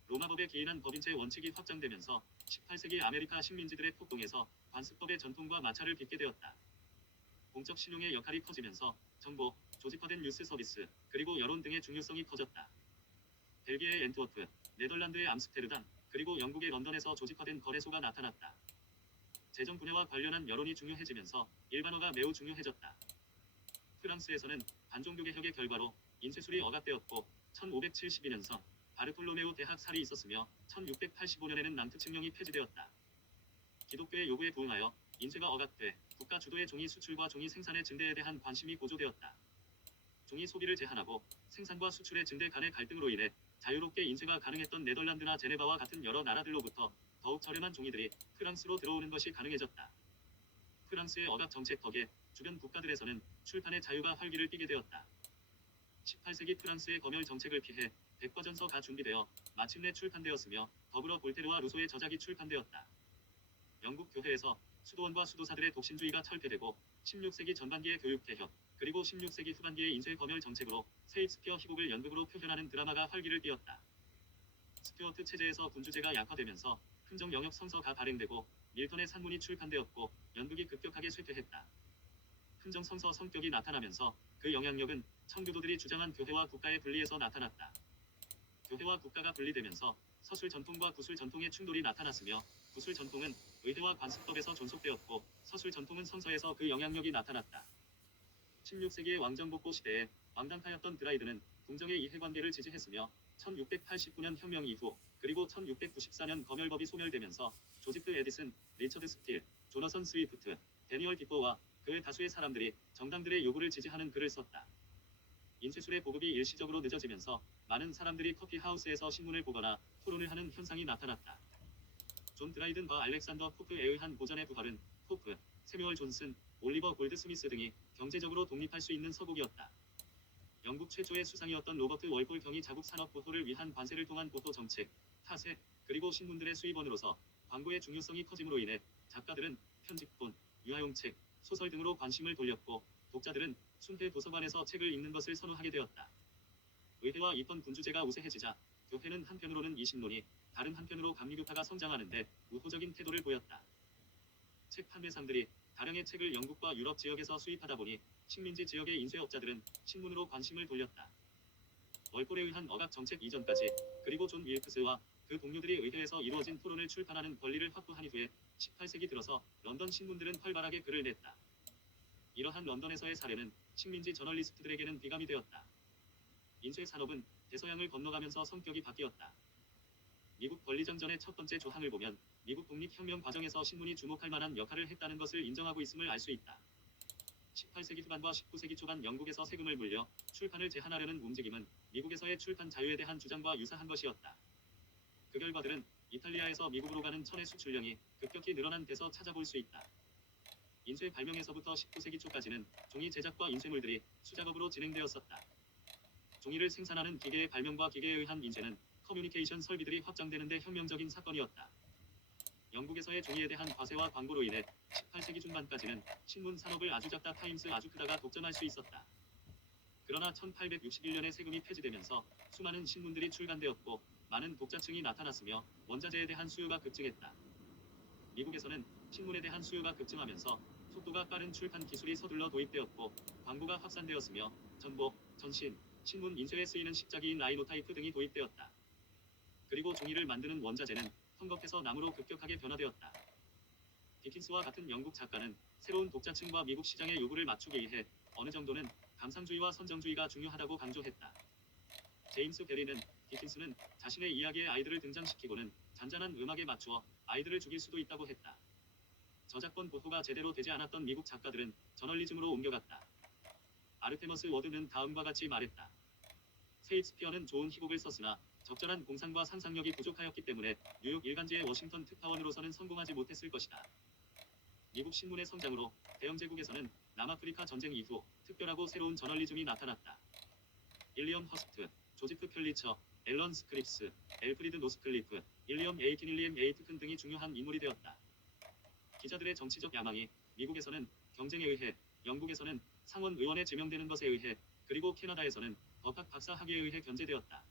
로마법에 기인한 법인체 원칙이 확장되면서 18세기 아메리카 식민지들의 폭동에서 관습법의 전통과 마찰을 빚게 되었다. 공적 신용의 역할이 커지면서 정보, 조직화된 뉴스 서비스, 그리고 여론 등의 중요성이 커졌다. 벨기에의 앤트워프, 네덜란드의 암스테르담, 그리고 영국의 런던에서 조직화된 거래소가 나타났다. 재정 분야와 관련한 여론이 중요해지면서 일반어가 매우 중요해졌다. 프랑스에서는 반종교 개혁의 결과로 인쇄술이 억압되었고 1572년성 바르톨로메오 대학 살이 있었으며 1685년에는 난트 칙령이 폐지되었다. 기독교의 요구에 부응하여 인쇄가 억압돼 국가 주도의 종이 수출과 종이 생산의 증대에 대한 관심이 고조되었다. 종이 소비를 제한하고 생산과 수출의 증대 간의 갈등으로 인해 자유롭게 인쇄가 가능했던 네덜란드나 제네바와 같은 여러 나라들로부터 더욱 저렴한 종이들이 프랑스로 들어오는 것이 가능해졌다. 프랑스의 억압 정책 덕에 주변 국가들에서는 출판의 자유가 활기를 띠게 되었다. 18세기 프랑스의 검열 정책을 피해 백과전서가 준비되어 마침내 출판되었으며 더불어 볼테르와 루소의 저작이 출판되었다. 영국 교회에서 수도원과 수도사들의 독신주의가 철폐되고 16세기 전반기의 교육개혁, 그리고 16세기 후반기의 인쇄 검열 정책으로 셰익스피어 희곡을 연극으로 표현하는 드라마가 활기를 띠었다. 스튜어트 체제에서 군주제가 약화되면서 흥정 영역 성서가 발행되고 밀턴의 산문이 출판되었고 연극이 급격하게 쇠퇴했다. 흥정 성서 성격이 나타나면서 그 영향력은 청교도들이 주장한 교회와 국가의 분리에서 나타났다. 교회와 국가가 분리되면서 서술 전통과 구술 전통의 충돌이 나타났으며 구술 전통은 의회와 관습법에서 존속되었고 서술 전통은 성서에서 그 영향력이 나타났다. 16세기의 왕정복고 시대에 왕당하였던 드라이드는 궁정의 이해관계를 지지했으며 1689년 혁명 이후 그리고 1694년 검열법이 소멸되면서 조지프 에디슨, 리처드 스틸, 조너선 스위프트, 데니얼 디포와 그의 다수의 사람들이 정당들의 요구를 지지하는 글을 썼다. 인쇄술의 보급이 일시적으로 늦어지면서 많은 사람들이 커피하우스에서 신문을 보거나 토론을 하는 현상이 나타났다. 존 드라이든과 알렉산더 포프에 의한 고전의 부활은 포프, 세뮤얼 존슨, 올리버 골드스미스 등이 경제적으로 독립할 수 있는 서곡이었다. 영국 최초의 수상이었던 로버트 월폴 경이 자국 산업 보호를 위한 관세를 통한 보호 정책, 타세, 그리고 신문들의 수입원으로서 광고의 중요성이 커짐으로 인해 작가들은 편집본, 유아용책, 소설 등으로 관심을 돌렸고 독자들은 순회 도서관에서 책을 읽는 것을 선호하게 되었다. 의회와 입헌 군주제가 우세해지자 교회는 한편으로는 이신론이, 다른 한편으로 감리교파가 성장하는데 우호적인 태도를 보였다. 책 판매상들이 다량의 책을 영국과 유럽 지역에서 수입하다 보니 식민지 지역의 인쇄업자들은 신문으로 관심을 돌렸다. 월폴에 의한 억압 정책 이전까지 그리고 존 윌크스와 그 동료들이 의회에서 이루어진 토론을 출판하는 권리를 확보한 이후에 18세기 들어서 런던 신문들은 활발하게 글을 냈다. 이러한 런던에서의 사례는 식민지 저널리스트들에게는 비감이 되었다. 인쇄 산업은 대서양을 건너가면서 성격이 바뀌었다. 미국 권리정전의 첫 번째 조항을 보면 미국 독립혁명 과정에서 신문이 주목할 만한 역할을 했다는 것을 인정하고 있음을 알 수 있다. 18세기 후반과 19세기 초반 영국에서 세금을 물려 출판을 제한하려는 움직임은 미국에서의 출판 자유에 대한 주장과 유사한 것이었다. 그 결과들은 이탈리아에서 미국으로 가는 천의 수출량이 급격히 늘어난 데서 찾아볼 수 있다. 인쇄 발명에서부터 19세기 초까지는 종이 제작과 인쇄물들이 수작업으로 진행되었었다. 종이를 생산하는 기계의 발명과 기계에 의한 인쇄는 커뮤니케이션 설비들이 확장되는 데 혁명적인 사건이었다. 영국에서의 종이에 대한 과세와 광고로 인해 18세기 중반까지는 신문 산업을 아주 작다 타임스 아주 크다가 독점할 수 있었다. 그러나 1861년에 세금이 폐지되면서 수많은 신문들이 출간되었고 많은 독자층이 나타났으며 원자재에 대한 수요가 급증했다. 미국에서는 신문에 대한 수요가 급증하면서 속도가 빠른 출판 기술이 서둘러 도입되었고 광고가 확산되었으며 전복, 전신, 신문 인쇄에 쓰이는 십자기인 라이노타이프 등이 도입되었다. 그리고 종이를 만드는 원자재는 헝겊에서 나무로 급격하게 변화되었다. 디킨스와 같은 영국 작가는 새로운 독자층과 미국 시장의 요구를 맞추기 위해 어느 정도는 감상주의와 선정주의가 중요하다고 강조했다. 제임스 베리는 디킨스는 자신의 이야기에 아이들을 등장시키고는 잔잔한 음악에 맞추어 아이들을 죽일 수도 있다고 했다. 저작권 보호가 제대로 되지 않았던 미국 작가들은 저널리즘으로 옮겨갔다. 아르테머스 워드는 다음과 같이 말했다. 셰익스피어는 좋은 희곡을 썼으나 적절한 공상과 상상력이 부족하였기 때문에 뉴욕 일간지의 워싱턴 특파원으로서는 성공하지 못했을 것이다. 미국 신문의 성장으로 대영제국에서는 남아프리카 전쟁 이후 특별하고 새로운 저널리즘이 나타났다. 일리엄 허스트, 조지프 펼리처, 앨런 스크립스, 엘프리드 노스클리프, 일리엄 에이트큰 등이 중요한 인물이 되었다. 기자들의 정치적 야망이 미국에서는 경쟁에 의해, 영국에서는 상원 의원에 지명되는 것에 의해, 그리고 캐나다에서는 법학 박사 학위에 의해 견제되었다.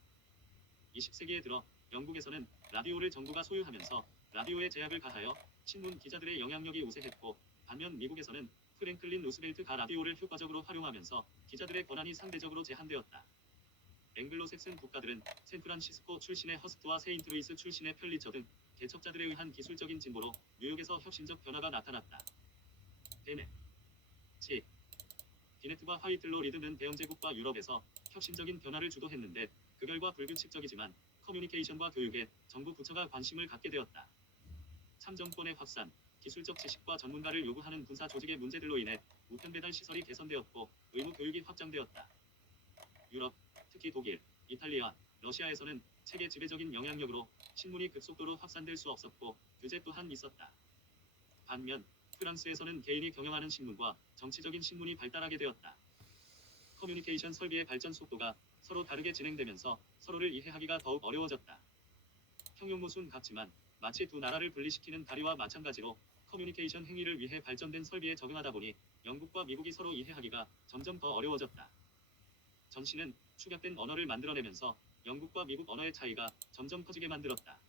20세기에 들어 영국에서는 라디오를 정부가 소유하면서 라디오에 제약을 가하여 신문 기자들의 영향력이 우세했고, 반면 미국에서는 프랭클린 루스벨트가 라디오를 효과적으로 활용하면서 기자들의 권한이 상대적으로 제한되었다. 앵글로색슨 국가들은 샌프란시스코 출신의 허스트와 세인트루이스 출신의 펼리처 등 개척자들에 의한 기술적인 진보로 뉴욕에서 혁신적 변화가 나타났다. 베넷, 치, 비네트와 화이틀로 리드는 대영제국과 유럽에서 혁신적인 변화를 주도했는데 그 결과 불규칙적이지만 커뮤니케이션과 교육에 정부 부처가 관심을 갖게 되었다. 참정권의 확산, 기술적 지식과 전문가를 요구하는 군사 조직의 문제들로 인해 우편 배달 시설이 개선되었고 의무 교육이 확장되었다. 유럽, 특히 독일, 이탈리아, 러시아에서는 책의 지배적인 영향력으로 신문이 급속도로 확산될 수 없었고 규제 또한 있었다. 반면 프랑스에서는 개인이 경영하는 신문과 정치적인 신문이 발달하게 되었다. 커뮤니케이션 설비의 발전 속도가 서로 다르게 진행되면서 서로를 이해하기가 더욱 어려워졌다. 형용모순 같지만 마치 두 나라를 분리시키는 다리와 마찬가지로 커뮤니케이션 행위를 위해 발전된 설비에 적응하다 보니 영국과 미국이 서로 이해하기가 점점 더 어려워졌다. 전시는 축약된 언어를 만들어내면서 영국과 미국 언어의 차이가 점점 커지게 만들었다.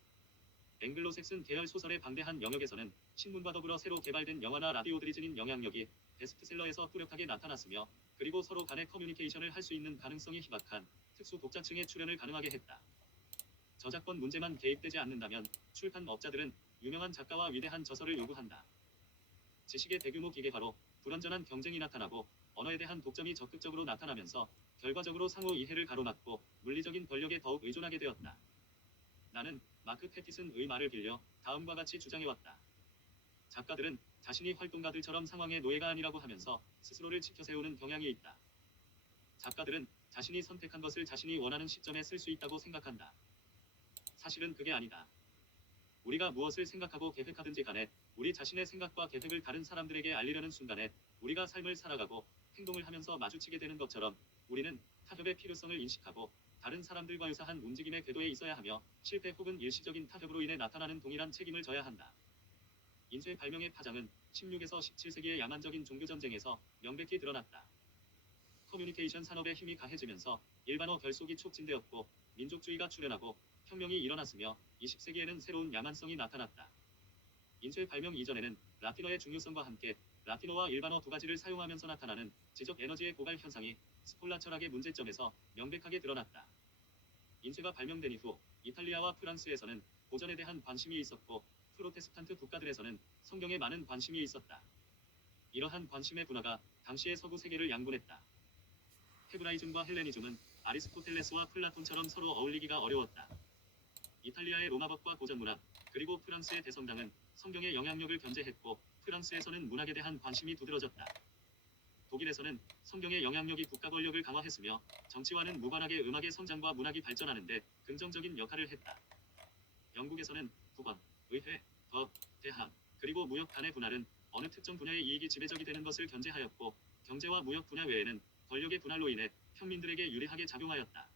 앵글로색슨 계열 소설의 방대한 영역에서는 신문과 더불어 새로 개발된 영화나 라디오들이 지닌 영향력이 베스트셀러에서 뚜렷하게 나타났으며 그리고 서로 간의 커뮤니케이션을 할 수 있는 가능성이 희박한 특수 독자층의 출현을 가능하게 했다. 저작권 문제만 개입되지 않는다면 출판업자들은 유명한 작가와 위대한 저서를 요구한다. 지식의 대규모 기계화로 불완전한 경쟁이 나타나고 언어에 대한 독점이 적극적으로 나타나면서 결과적으로 상호 이해를 가로막고 물리적인 권력에 더욱 의존하게 되었다. 나는 마크 패티슨의 말을 빌려 다음과 같이 주장해왔다. 작가들은 자신이 활동가들처럼 상황의 노예가 아니라고 하면서 스스로를 지켜세우는 경향이 있다. 작가들은 자신이 선택한 것을 자신이 원하는 시점에 쓸 수 있다고 생각한다. 사실은 그게 아니다. 우리가 무엇을 생각하고 계획하든지 간에 우리 자신의 생각과 계획을 다른 사람들에게 알리려는 순간에 우리가 삶을 살아가고 행동을 하면서 마주치게 되는 것처럼 우리는 타협의 필요성을 인식하고 다른 사람들과 유사한 움직임의 궤도에 있어야 하며 실패 혹은 일시적인 타협으로 인해 나타나는 동일한 책임을 져야 한다. 인쇄 발명의 파장은 16에서 17세기의 야만적인 종교전쟁에서 명백히 드러났다. 커뮤니케이션 산업의 힘이 가해지면서 일반어 결속이 촉진되었고 민족주의가 출현하고 혁명이 일어났으며 20세기에는 새로운 야만성이 나타났다. 인쇄 발명 이전에는 라틴어의 중요성과 함께 라틴어와 일반어 두 가지를 사용하면서 나타나는 지적 에너지의 고갈 현상이 스콜라 철학의 문제점에서 명백하게 드러났다. 인쇄가 발명된 이후 이탈리아와 프랑스에서는 고전에 대한 관심이 있었고 프로테스탄트 국가들에서는 성경에 많은 관심이 있었다. 이러한 관심의 분화가 당시의 서구 세계를 양분했다. 헤브라이즘과 헬레니즘은 아리스토텔레스와 플라톤처럼 서로 어울리기가 어려웠다. 이탈리아의 로마법과 고전문학, 그리고 프랑스의 대성당은 성경의 영향력을 견제했고 프랑스에서는 문학에 대한 관심이 두드러졌다. 독일에서는 성경의 영향력이 국가 권력을 강화했으며 정치와는 무관하게 음악의 성장과 문학이 발전하는데 긍정적인 역할을 했다. 영국에서는 국원, 의회, 법, 대학, 그리고 무역 간의 분할은 어느 특정 분야의 이익이 지배적이 되는 것을 견제하였고 경제와 무역 분야 외에는 권력의 분할로 인해 평민들에게 유리하게 작용하였다.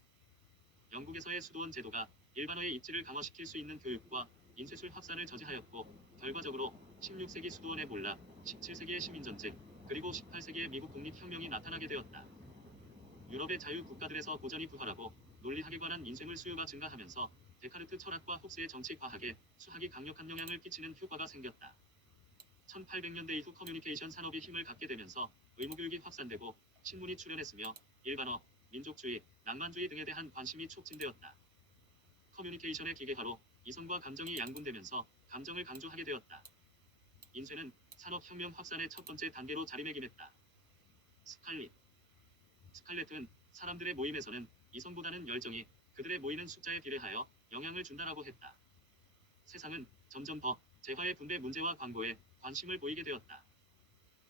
영국에서의 수도원 제도가 일반어의 입지를 강화시킬 수 있는 교육과 인쇄술 확산을 저지하였고 결과적으로 16세기 수도원의 몰락, 17세기의 시민전쟁, 그리고 18세기의 미국 독립혁명이 나타나게 되었다. 유럽의 자유국가들에서 고전이 부활하고 논리학에 관한 인쇄물 수요가 증가하면서 데카르트 철학과 홉스의 정치 과학에 수학이 강력한 영향을 끼치는 효과가 생겼다. 1800년대 이후 커뮤니케이션 산업이 힘을 갖게 되면서 의무교육이 확산되고 신문이 출현했으며 일반어, 민족주의, 낭만주의 등에 대한 관심이 촉진되었다. 커뮤니케이션의 기계화로 이성과 감정이 양분되면서 감정을 강조하게 되었다. 인쇄는 산업혁명 확산의 첫 번째 단계로 자리매김했다. 스칼렛은 사람들의 모임에서는 이성보다는 열정이 그들의 모이는 숫자에 비례하여 영향을 준다라고 했다. 세상은 점점 더 재화의 분배 문제와 광고에 관심을 보이게 되었다.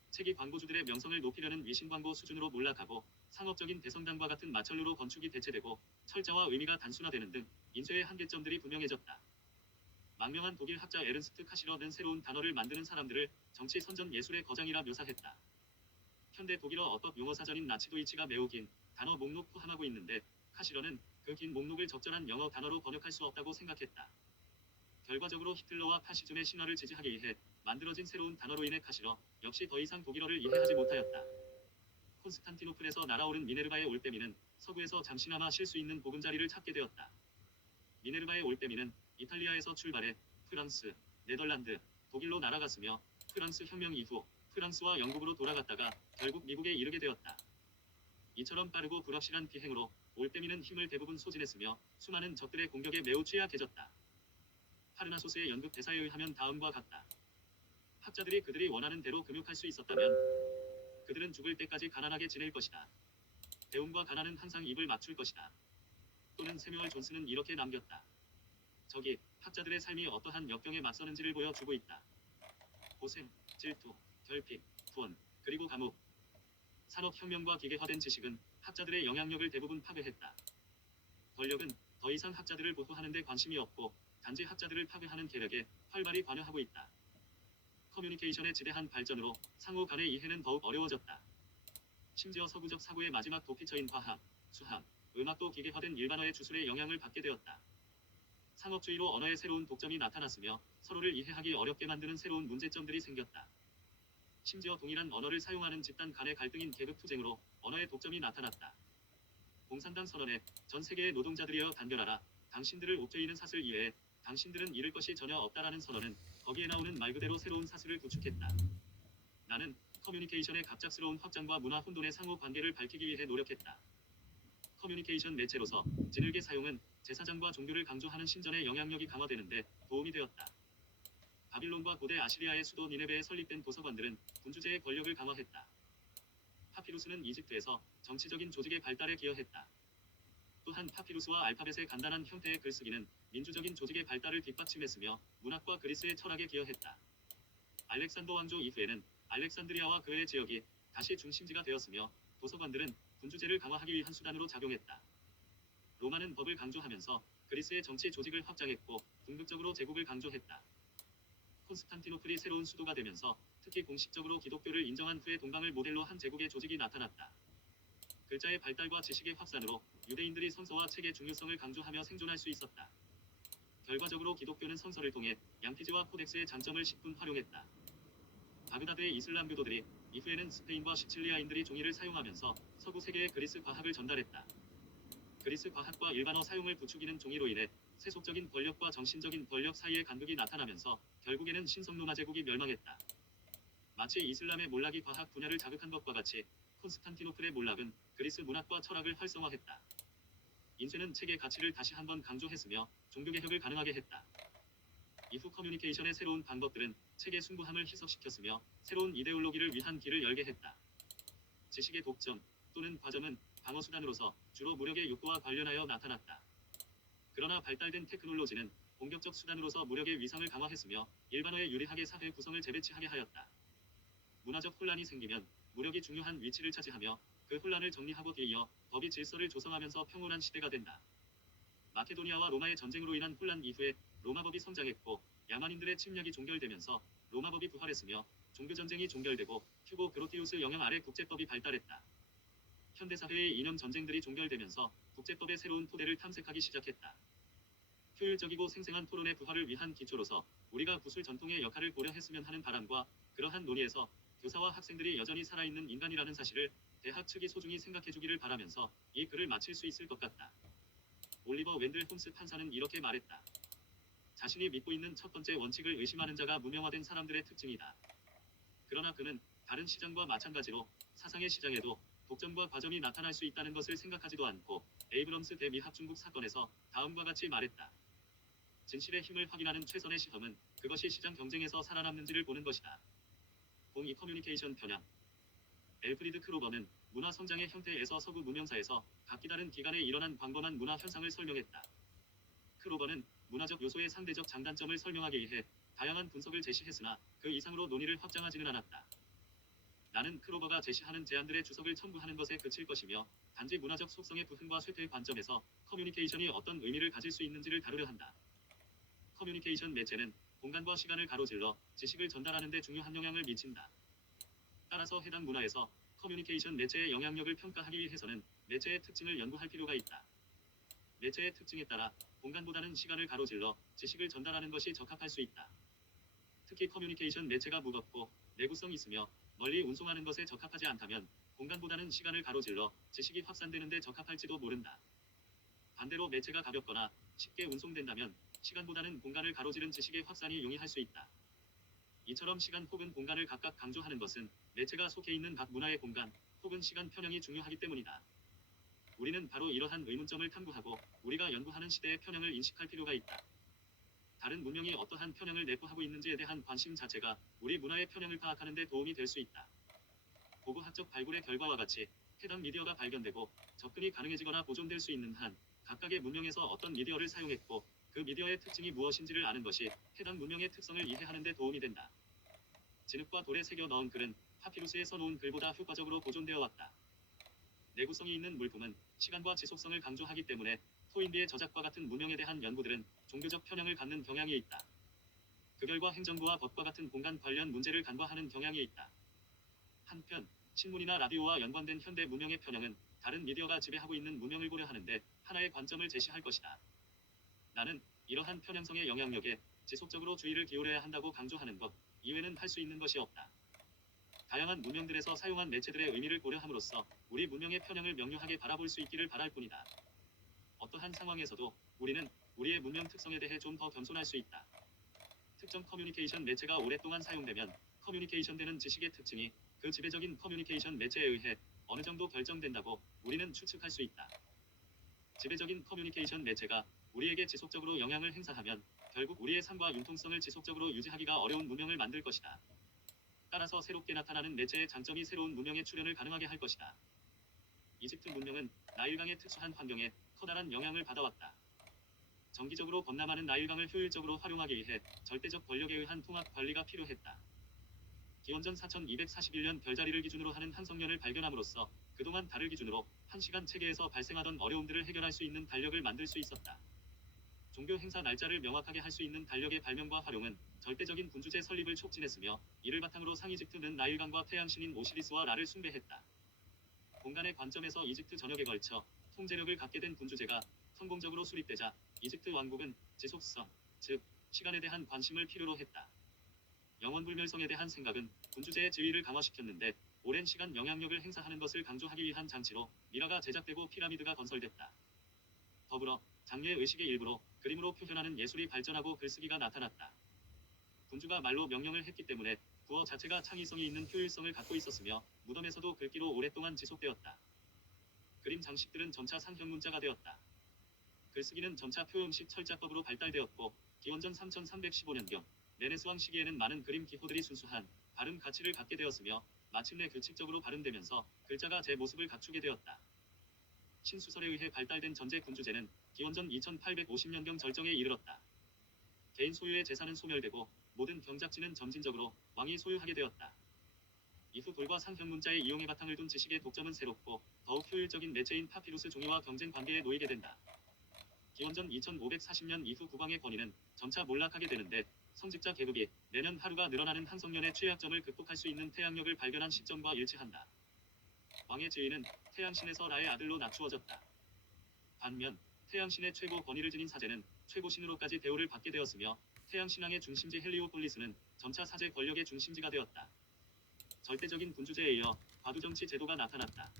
책이 광고주들의 명성을 높이려는 위신 광고 수준으로 몰락하고 상업적인 대성당과 같은 마찰루로 건축이 대체되고 철자와 의미가 단순화되는 등 인쇄의 한계점들이 분명해졌다. 망명한 독일 학자 에른스트 카시러는 새로운 단어를 만드는 사람들을 정치 선전 예술의 거장이라 묘사했다. 현대 독일어 어법 용어 사전인 나치도이치가 매우 긴 단어 목록 포함하고 있는데 카시러는 그 긴 목록을 적절한 영어 단어로 번역할 수 없다고 생각했다. 결과적으로 히틀러와 파시즘의 신화를 지지하기 위해 만들어진 새로운 단어로 인해 카시러 역시 더 이상 독일어를 이해하지 못하였다. 콘스탄티노플에서 날아오른 미네르바의 올빼미는 서구에서 잠시나마 쉴 수 있는 보금자리를 찾게 되었다. 미네르바의 올빼미는 이탈리아에서 출발해 프랑스, 네덜란드, 독일로 날아갔으며 프랑스 혁명 이후 프랑스와 영국으로 돌아갔다가 결국 미국에 이르게 되었다. 이처럼 빠르고 불확실한 비행으로 올빼미는 힘을 대부분 소진했으며 수많은 적들의 공격에 매우 취약해졌다. 파르나소스의 연극 대사에 의하면 다음과 같다. 학자들이 그들이 원하는 대로 금욕할 수 있었다면 그들은 죽을 때까지 가난하게 지낼 것이다. 배움과 가난은 항상 입을 맞출 것이다. 또는 세뮤얼 존스는 이렇게 남겼다. 저기 학자들의 삶이 어떠한 역경에 맞서는지를 보여주고 있다. 고생, 질투, 결핍, 후원, 그리고 감옥. 산업혁명과 기계화된 지식은 학자들의 영향력을 대부분 파괴했다. 권력은 더 이상 학자들을 보호하는 데 관심이 없고 단지 학자들을 파괴하는 계략에 활발히 관여하고 있다. 커뮤니케이션의 지대한 발전으로 상호 간의 이해는 더욱 어려워졌다. 심지어 서구적 사고의 마지막 도피처인 화학, 수학, 음악도 기계화된 일반어의 주술에 영향을 받게 되었다. 상업주의로 언어의 새로운 독점이 나타났으며 서로를 이해하기 어렵게 만드는 새로운 문제점들이 생겼다. 심지어 동일한 언어를 사용하는 집단 간의 갈등인 계급투쟁으로 언어의 독점이 나타났다. 공산당 선언에 전 세계의 노동자들이여 단결하라. 당신들을 옥죄이는 사슬 이외에 당신들은 잃을 것이 전혀 없다라는 선언은 거기에 나오는 말 그대로 새로운 사슬을 구축했다. 나는 커뮤니케이션의 갑작스러운 확장과 문화 혼돈의 상호 관계를 밝히기 위해 노력했다. 커뮤니케이션 매체로서 진흙의 사용은 제사장과 종교를 강조하는 신전의 영향력이 강화되는데 도움이 되었다. 바빌론과 고대 아시리아의 수도 니네베에 설립된 도서관들은 군주제의 권력을 강화했다. 파피루스는 이집트에서 정치적인 조직의 발달에 기여했다. 또한 파피루스와 알파벳의 간단한 형태의 글쓰기는 민주적인 조직의 발달을 뒷받침했으며 문학과 그리스의 철학에 기여했다. 알렉산더 왕조 이후에는 알렉산드리아와 그의 지역이 다시 중심지가 되었으며 도서관들은 군주제를 강화하기 위한 수단으로 작용했다. 로마는 법을 강조하면서 그리스의 정치 조직을 확장했고 궁극적으로 제국을 강조했다. 콘스탄티노플이 새로운 수도가 되면서 특히 공식적으로 기독교를 인정한 후에 동방을 모델로 한 제국의 조직이 나타났다. 글자의 발달과 지식의 확산으로 유대인들이 성서와 책의 중요성을 강조하며 생존할 수 있었다. 결과적으로 기독교는 성서를 통해 양피지와 코덱스의 장점을 십분 활용했다. 바그다드의 이슬람 교도들이 이후에는 스페인과 시칠리아인들이 종이를 사용하면서 서구 세계에 그리스 과학을 전달했다. 그리스 과학과 일반어 사용을 부추기는 종이로 인해 세속적인 권력과 정신적인 권력 사이의 간극이 나타나면서 결국에는 신성로마 제국이 멸망했다. 마치 이슬람의 몰락이 과학 분야를 자극한 것과 같이 콘스탄티노플의 몰락은 그리스 문학과 철학을 활성화했다. 인쇄는 책의 가치를 다시 한번 강조했으며 종교개혁을 가능하게 했다. 이후 커뮤니케이션의 새로운 방법들은 책의 숭고함을 희석시켰으며 새로운 이데올로기를 위한 길을 열게 했다. 지식의 독점 또는 과점은 방어수단으로서 주로 무력의 욕구와 관련하여 나타났다. 그러나 발달된 테크놀로지는 공격적 수단으로서 무력의 위상을 강화했으며 일반어에 유리하게 사회 구성을 재배치하게 하였다. 문화적 혼란이 생기면 무력이 중요한 위치를 차지하며 그 혼란을 정리하고 뒤이어 법이 질서를 조성하면서 평온한 시대가 된다. 마케도니아와 로마의 전쟁으로 인한 혼란 이후에 로마법이 성장했고 야만인들의 침략이 종결되면서 로마법이 부활했으며 종교전쟁이 종결되고 휴고 그로티우스 영향 아래 국제법이 발달했다. 현대사회의 이념 전쟁들이 종결되면서 국제법의 새로운 토대를 탐색하기 시작했다. 효율적이고 생생한 토론의 부활을 위한 기초로서 우리가 구술 전통의 역할을 고려했으면 하는 바람과 그러한 논의에서 교사와 학생들이 여전히 살아있는 인간이라는 사실을 대학 측이 소중히 생각해주기를 바라면서 이 글을 마칠 수 있을 것 같다. 올리버 웬들 홈스 판사는 이렇게 말했다. 자신이 믿고 있는 첫 번째 원칙을 의심하는 자가 무명화된 사람들의 특징이다. 그러나 그는 다른 시장과 마찬가지로 사상의 시장에도 독점과 과점이 나타날 수 있다는 것을 생각하지도 않고 에이브럼스 대미합 중국 사건에서 다음과 같이 말했다. 진실의 힘을 확인하는 최선의 시험은 그것이 시장 경쟁에서 살아남는지를 보는 것이다. 02 커뮤니케이션 편향. 엘프리드 크로버는 문화 성장의 형태에서 서구 문명사에서 각기 다른 기간에 일어난 광범한 문화 현상을 설명했다. 크로버는 문화적 요소의 상대적 장단점을 설명하기 위해 다양한 분석을 제시했으나 그 이상으로 논의를 확장하지는 않았다. 나는 크로버가 제시하는 제안들의 주석을 첨부하는 것에 그칠 것이며 단지 문화적 속성의 부흥과 쇠퇴의 관점에서 커뮤니케이션이 어떤 의미를 가질 수 있는지를 다루려 한다. 커뮤니케이션 매체는 공간과 시간을 가로질러 지식을 전달하는 데 중요한 영향을 미친다. 따라서 해당 문화에서 커뮤니케이션 매체의 영향력을 평가하기 위해서는 매체의 특징을 연구할 필요가 있다. 매체의 특징에 따라 공간보다는 시간을 가로질러 지식을 전달하는 것이 적합할 수 있다. 특히 커뮤니케이션 매체가 무겁고 내구성이 있으며 멀리 운송하는 것에 적합하지 않다면 공간보다는 시간을 가로질러 지식이 확산되는 데 적합할지도 모른다. 반대로 매체가 가볍거나 쉽게 운송된다면 시간보다는 공간을 가로지른 지식의 확산이 용이할 수 있다. 이처럼 시간 혹은 공간을 각각 강조하는 것은 매체가 속해 있는 각 문화의 공간 혹은 시간 편향이 중요하기 때문이다. 우리는 바로 이러한 의문점을 탐구하고 우리가 연구하는 시대의 편향을 인식할 필요가 있다. 다른 문명이 어떠한 편향을 내포하고 있는지에 대한 관심 자체가 우리 문화의 편향을 파악하는 데 도움이 될 수 있다. 고고학적 발굴의 결과와 같이 해당 미디어가 발견되고 접근이 가능해지거나 보존될 수 있는 한 각각의 문명에서 어떤 미디어를 사용했고 그 미디어의 특징이 무엇인지를 아는 것이 해당 문명의 특성을 이해하는 데 도움이 된다. 진흙과 돌에 새겨 넣은 글은 파피루스에 써놓은 글보다 효과적으로 보존되어 왔다. 내구성이 있는 물품은 시간과 지속성을 강조하기 때문에 토인비의 저작과 같은 문명에 대한 연구들은 종교적 편향을 갖는 경향이 있다. 그 결과 행정부와 법과 같은 공간 관련 문제를 간과하는 경향이 있다. 한편 신문이나 라디오와 연관된 현대 문명의 편향은 다른 미디어가 지배하고 있는 문명을 고려하는데 하나의 관점을 제시할 것이다. 나는 이러한 편향성의 영향력에 지속적으로 주의를 기울여야 한다고 강조하는 것 이외에는 할 수 있는 것이 없다. 다양한 문명들에서 사용한 매체들의 의미를 고려함으로써 우리 문명의 편향을 명료하게 바라볼 수 있기를 바랄 뿐이다. 어떠한 상황에서도 우리는 우리의 문명 특성에 대해 좀 더 겸손할 수 있다. 특정 커뮤니케이션 매체가 오랫동안 사용되면 커뮤니케이션되는 지식의 특징이 그 지배적인 커뮤니케이션 매체에 의해 어느 정도 결정된다고 우리는 추측할 수 있다. 지배적인 커뮤니케이션 매체가 우리에게 지속적으로 영향을 행사하면 결국 우리의 삶과 융통성을 지속적으로 유지하기가 어려운 문명을 만들 것이다. 따라서 새롭게 나타나는 매체의 장점이 새로운 문명의 출현을 가능하게 할 것이다. 이집트 문명은 나일강의 특수한 환경에 커다란 영향을 받아왔다. 정기적으로 범람하는 나일강을 효율적으로 활용하기 위해 절대적 권력에 의한 통합 관리가 필요했다. 기원전 4241년 별자리를 기준으로 하는 한성년을 발견함으로써 그동안 달을 기준으로 1시간 체계에서 발생하던 어려움들을 해결할 수 있는 달력을 만들 수 있었다. 종교 행사 날짜를 명확하게 할 수 있는 달력의 발명과 활용은 절대적인 군주제 설립을 촉진했으며 이를 바탕으로 상이집트는 나일강과 태양신인 오시리스와 라를 숭배했다. 공간의 관점에서 이집트 전역에 걸쳐 통제력을 갖게 된 군주제가 성공적으로 수립되자 이집트 왕국은 지속성, 즉 시간에 대한 관심을 필요로 했다. 영원불멸성에 대한 생각은 군주제의 지위를 강화시켰는데 오랜 시간 영향력을 행사하는 것을 강조하기 위한 장치로 미라가 제작되고 피라미드가 건설됐다. 더불어 장례 의식의 일부로 그림으로 표현하는 예술이 발전하고 글쓰기가 나타났다. 군주가 말로 명령을 했기 때문에 구어 자체가 창의성이 있는 효율성을 갖고 있었으며 무덤에서도 글귀로 오랫동안 지속되었다. 그림 장식들은 점차 상형 문자가 되었다. 글쓰기는 점차 표음식 철자법으로 발달되었고 기원전 3315년경 레네스왕 시기에는 많은 그림 기호들이 순수한 발음 가치를 갖게 되었으며 마침내 규칙적으로 발음되면서 글자가 제 모습을 갖추게 되었다. 신수설에 의해 발달된 전제 군주제는 기원전 2850년경 절정에 이르렀다. 개인 소유의 재산은 소멸되고 모든 경작지는 점진적으로 왕이 소유하게 되었다. 이후 돌과 상형 문자의 이용에 바탕을 둔 지식의 독점은 새롭고 더욱 효율적인 매체인 파피루스 종이와 경쟁 관계에 놓이게 된다. 기원전 2540년 이후 국왕의 권위는 점차 몰락하게 되는데 성직자 계급이 매년 하루가 늘어나는 한성년의 최약점을 극복할 수 있는 태양력을 발견한 시점과 일치한다. 왕의 지위는 태양신에서 라의 아들로 낮추어졌다. 반면 태양신의 최고 권위를 지닌 사제는 최고신으로까지 대우를 받게 되었으며 태양신앙의 중심지 헬리오폴리스는 점차 사제 권력의 중심지가 되었다. 절대적인 군주제에 이어 과두정치 제도가 나타났다.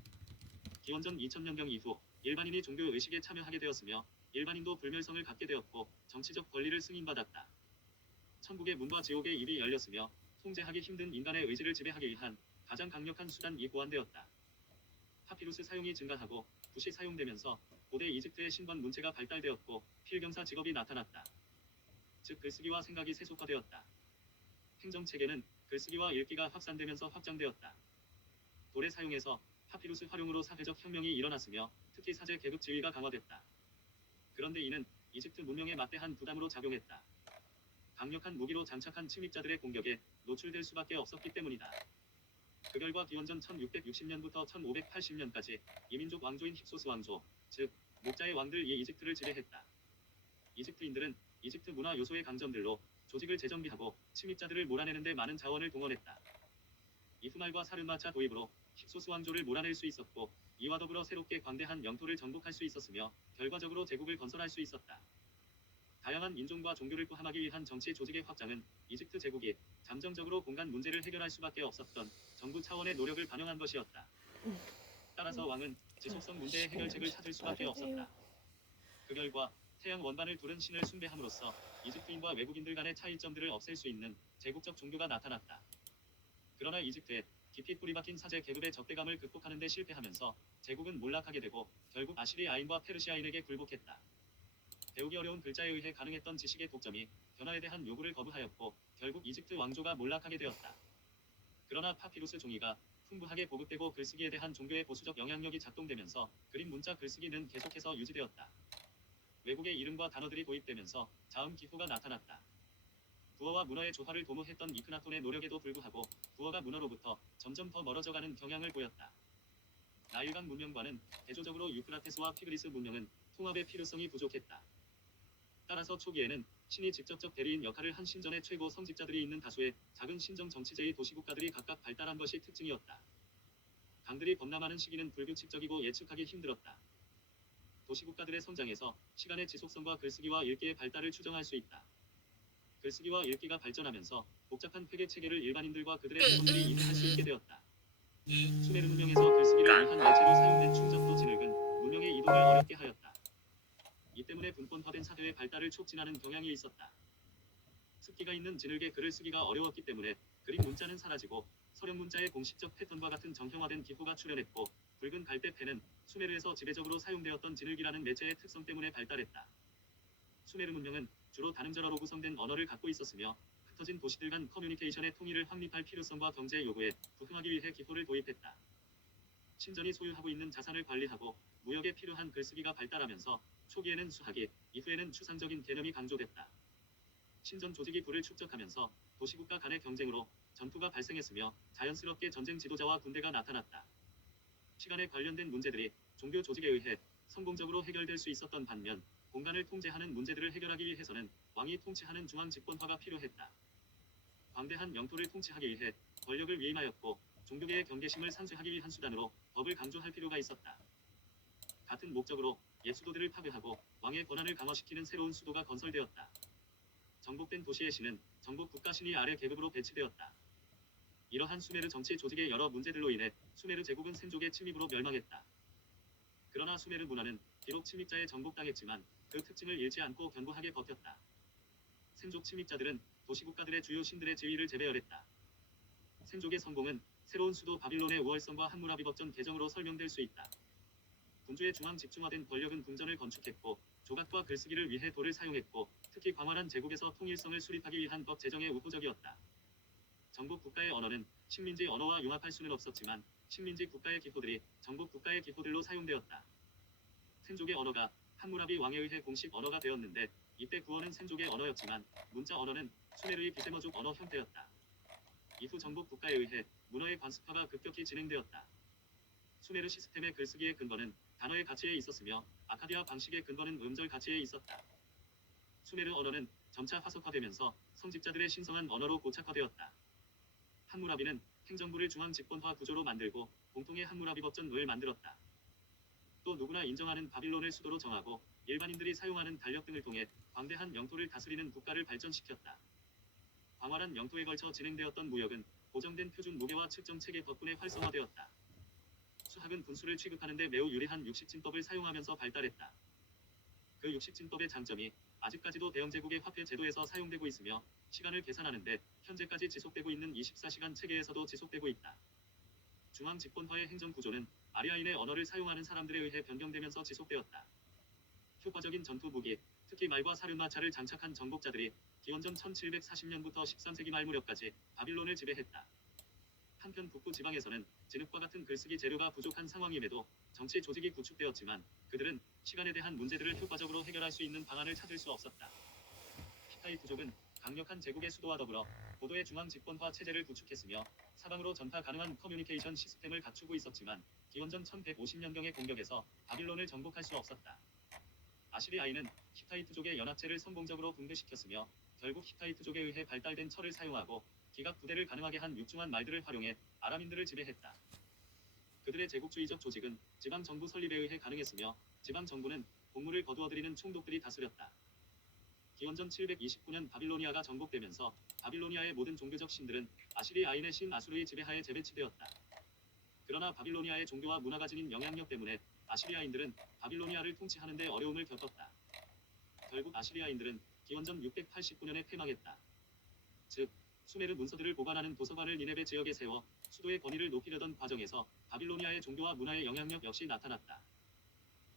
기원전 2000년경 이후 일반인이 종교 의식에 참여하게 되었으며 일반인도 불멸성을 갖게 되었고 정치적 권리를 승인받았다. 천국의 문과 지옥의 입이 열렸으며 통제하기 힘든 인간의 의지를 지배하기 위한 가장 강력한 수단이 고안되었다. 파피루스 사용이 증가하고 붓이 사용되면서 고대 이집트의 신번 문체가 발달되었고 필경사 직업이 나타났다. 즉 글쓰기와 생각이 세속화되었다. 행정체계는 글쓰기와 읽기가 확산되면서 확장되었다. 돌의 사용에서 파피루스 활용으로 사회적 혁명이 일어났으며 특히 사제 계급 지위가 강화됐다. 그런데 이는 이집트 문명에 막대한 부담으로 작용했다. 강력한 무기로 장착한 침입자들의 공격에 노출될 수밖에 없었기 때문이다. 그 결과 기원전 1660년부터 1580년까지 이민족 왕조인 힙소스 왕조, 즉 목자의 왕들이 이집트를 지배했다. 이집트인들은 이집트 문화 요소의 강점들로 조직을 재정비하고 침입자들을 몰아내는 데 많은 자원을 동원했다. 이후말과 사르마차 도입으로 힙소스 왕조를 몰아낼 수 있었고 이와 더불어 새롭게 광대한 영토를 정복할 수 있었으며 결과적으로 제국을 건설할 수 있었다. 다양한 인종과 종교를 포함하기 위한 정치 조직의 확장은 이집트 제국이 잠정적으로 공간 문제를 해결할 수밖에 없었던 정부 차원의 노력을 반영한 것이었다. 따라서 왕은 지속성 문제의 해결책을 찾을 수밖에 없었다. 그 결과 태양 원반을 두른 신을 숭배함으로써 이집트인과 외국인들 간의 차이점들을 없앨 수 있는 제국적 종교가 나타났다. 그러나 이집트에 깊이 뿌리박힌 사제 계급의 적대감을 극복하는 데 실패하면서 제국은 몰락하게 되고 결국 아시리아인과 페르시아인에게 굴복했다. 배우기 어려운 글자에 의해 가능했던 지식의 독점이 변화에 대한 요구를 거부하였고 결국 이집트 왕조가 몰락하게 되었다. 그러나 파피루스 종이가 풍부하게 보급되고 글쓰기에 대한 종교의 보수적 영향력이 작동되면서 그림 문자 글쓰기는 계속해서 유지되었다. 외국의 이름과 단어들이 도입되면서 자음 기호가 나타났다. 구어와 문어의 조화를 도모했던 이크나톤의 노력에도 불구하고 구어가 문어로부터 점점 더 멀어져가는 경향을 보였다. 나일강 문명과는 대조적으로 유프라테스와 피그리스 문명은 통합의 필요성이 부족했다. 따라서 초기에는 신이 직접적 대리인 역할을 한 신전의 최고 성직자들이 있는 다수의 작은 신정 정치제의 도시국가들이 각각 발달한 것이 특징이었다. 강들이 범람하는 시기는 불규칙적이고 예측하기 힘들었다. 도시국가들의 성장에서 시간의 지속성과 글쓰기와 읽기의 발달을 추정할 수 있다. 글쓰기와 읽기가 발전하면서 복잡한 회계 체계를 일반인들과 그들의 행동들이 이해할 수 있게 되었다. 수메르 문명에서 글쓰기를 위한 매체로 사용된 충전도 진흙은 문명의 이동을 어렵게 하였다. 이 때문에 분권화된 사회의 발달을 촉진하는 경향이 있었다. 습기가 있는 진흙에 글을 쓰기가 어려웠기 때문에 그림 문자는 사라지고 서령 문자의 공식적 패턴과 같은 정형화된 기호가 출현했고 붉은 갈대펜은 수메르에서 지배적으로 사용되었던 진흙이라는 매체의 특성 때문에 발달했다. 수메르 문명은 주로 다능절어로 구성된 언어를 갖고 있었으며 흩어진 도시들 간 커뮤니케이션의 통일을 확립할 필요성과 경제 요구에 부응하기 위해 기호를 도입했다. 신전이 소유하고 있는 자산을 관리하고 무역에 필요한 글쓰기가 발달하면서 초기에는 수학이, 이후에는 추상적인 개념이 강조됐다. 신전 조직이 부를 축적하면서 도시국가 간의 경쟁으로 전투가 발생했으며 자연스럽게 전쟁 지도자와 군대가 나타났다. 시간에 관련된 문제들이 종교 조직에 의해 성공적으로 해결될 수 있었던 반면 공간을 통제하는 문제들을 해결하기 위해서는 왕이 통치하는 중앙 집권화가 필요했다. 광대한 영토를 통치하기 위해 권력을 위임하였고 종교계의 경계심을 상쇄하기 위한 수단으로 법을 강조할 필요가 있었다. 같은 목적으로 옛 수도들을 파괴하고 왕의 권한을 강화시키는 새로운 수도가 건설되었다. 정복된 도시의 신은 정복 국가 신이 아래 계급으로 배치되었다. 이러한 수메르 정치 조직의 여러 문제들로 인해 수메르 제국은 셈족의 침입으로 멸망했다. 그러나 수메르 문화는 비록 침입자에 정복당했지만 그 특징을 잃지 않고 견고하게 버텼다. 셈족 침입자들은 도시국가들의 주요 신들의 지위를 재배열했다. 셈족의 성공은 새로운 수도 바빌론의 우월성과 함무라비 법전 개정으로 설명될 수 있다. 군주의 중앙 집중화된 권력은 궁전을 건축했고 조각과 글쓰기를 위해 돌을 사용했고 특히 광활한 제국에서 통일성을 수립하기 위한 법 제정에 우호적이었다. 정복 국가의 언어는 식민지 언어와 융합할 수는 없었지만 식민지 국가의 기호들이 정복 국가의 기호들로 사용되었다. 셈족의 언어가 함무라비 왕에 의해 공식 언어가 되었는데 이때 구어는 셈족의 언어였지만 문자 언어는 수메르의 비세머족 언어 형태였다. 이후 정복 국가에 의해 문어의 관습화가 급격히 진행되었다. 수메르 시스템의 글쓰기의 근거는 단어의 가치에 있었으며 아카디아 방식의 근거는 음절 가치에 있었다. 수메르 언어는 점차 화석화되면서 성직자들의 신성한 언어로 고착화되었다. 함무라비는 행정부를 중앙 집권화 구조로 만들고 공통의 함무라비 법전을 만들었다. 또 누구나 인정하는 바빌론을 수도로 정하고 일반인들이 사용하는 달력 등을 통해 광대한 영토를 다스리는 국가를 발전시켰다. 광활한 영토에 걸쳐 진행되었던 무역은 고정된 표준 무게와 측정 체계 덕분에 활성화되었다. 수학은 분수를 취급하는 데 매우 유리한 육식진법을 사용하면서 발달했다. 그 육식진법의 장점이 아직까지도 대영제국의 화폐 제도에서 사용되고 있으며 시간을 계산하는데 현재까지 지속되고 있는 24시간 체계에서도 지속되고 있다. 중앙 집권화의 행정 구조는 아리아인의 언어를 사용하는 사람들에 의해 변경되면서 지속되었다. 효과적인 전투 무기, 특히 말과 사륜마차를 장착한 정복자들이 기원전 1740년부터 13세기 말 무렵까지 바빌론을 지배했다. 한편 북부 지방에서는 진흙과 같은 글쓰기 재료가 부족한 상황임에도 정치 조직이 구축되었지만 그들은 시간에 대한 문제들을 효과적으로 해결할 수 있는 방안을 찾을 수 없었다. 히타이트족은 강력한 제국의 수도와 더불어 고도의 중앙 집권화 체제를 구축했으며 사방으로 전파 가능한 커뮤니케이션 시스템을 갖추고 있었지만 기원전 1150년경의 공격에서 바빌론을 정복할 수 없었다. 아시리아인은 히타이트족의 연합체를 성공적으로 붕괴시켰으며 결국 히타이트족에 의해 발달된 철을 사용하고 기갑 부대를 가능하게 한 육중한 말들을 활용해 아람인들을 지배했다. 그들의 제국주의적 조직은 지방 정부 설립에 의해 가능했으며 지방 정부는 곡물을 거두어들이는 총독들이 다스렸다. 기원전 729년 바빌로니아가 정복되면서 바빌로니아의 모든 종교적 신들은 아시리아인의 신 아수르의 지배하에 재배치되었다. 그러나 바빌로니아의 종교와 문화가 지닌 영향력 때문에 아시리아인들은 바빌로니아를 통치하는 데 어려움을 겪었다. 결국 아시리아인들은 기원전 689년에 패망했다. 즉, 수메르 문서들을 보관하는 도서관을 니네베 지역에 세워 수도의 권위를 높이려던 과정에서 바빌로니아의 종교와 문화의 영향력 역시 나타났다.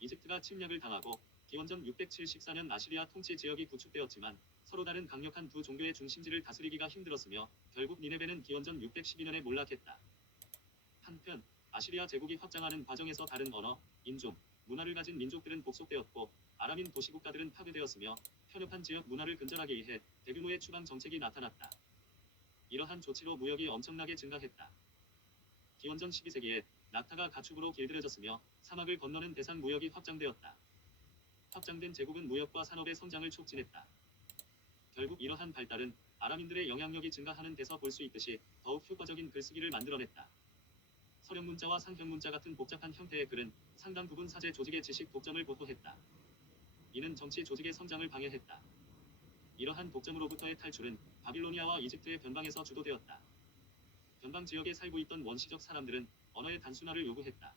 이집트가 침략을 당하고 기원전 674년 아시리아 통치 지역이 구축되었지만 서로 다른 강력한 두 종교의 중심지를 다스리기가 힘들었으며 결국 니네베는 기원전 612년에 몰락했다. 한편 아시리아 제국이 확장하는 과정에서 다른 언어, 인종, 문화를 가진 민족들은 복속되었고 아람인 도시국가들은 파괴되었으며 편협한 지역 문화를 근절하기 위해 대규모의 추방 정책이 나타났다. 이러한 조치로 무역이 엄청나게 증가했다. 기원전 12세기에 낙타가 가축으로 길들여졌으며 사막을 건너는 대상 무역이 확장되었다. 확장된 제국은 무역과 산업의 성장을 촉진했다. 결국 이러한 발달은 아람인들의 영향력이 증가하는 데서 볼 수 있듯이 더욱 효과적인 글쓰기를 만들어냈다. 서령문자와 상형문자 같은 복잡한 형태의 글은 상당 부분 사제 조직의 지식 독점을 보호했다. 이는 정치 조직의 성장을 방해했다. 이러한 독점으로부터의 탈출은 바빌로니아와 이집트의 변방에서 주도되었다. 변방 지역에 살고 있던 원시적 사람들은 언어의 단순화를 요구했다.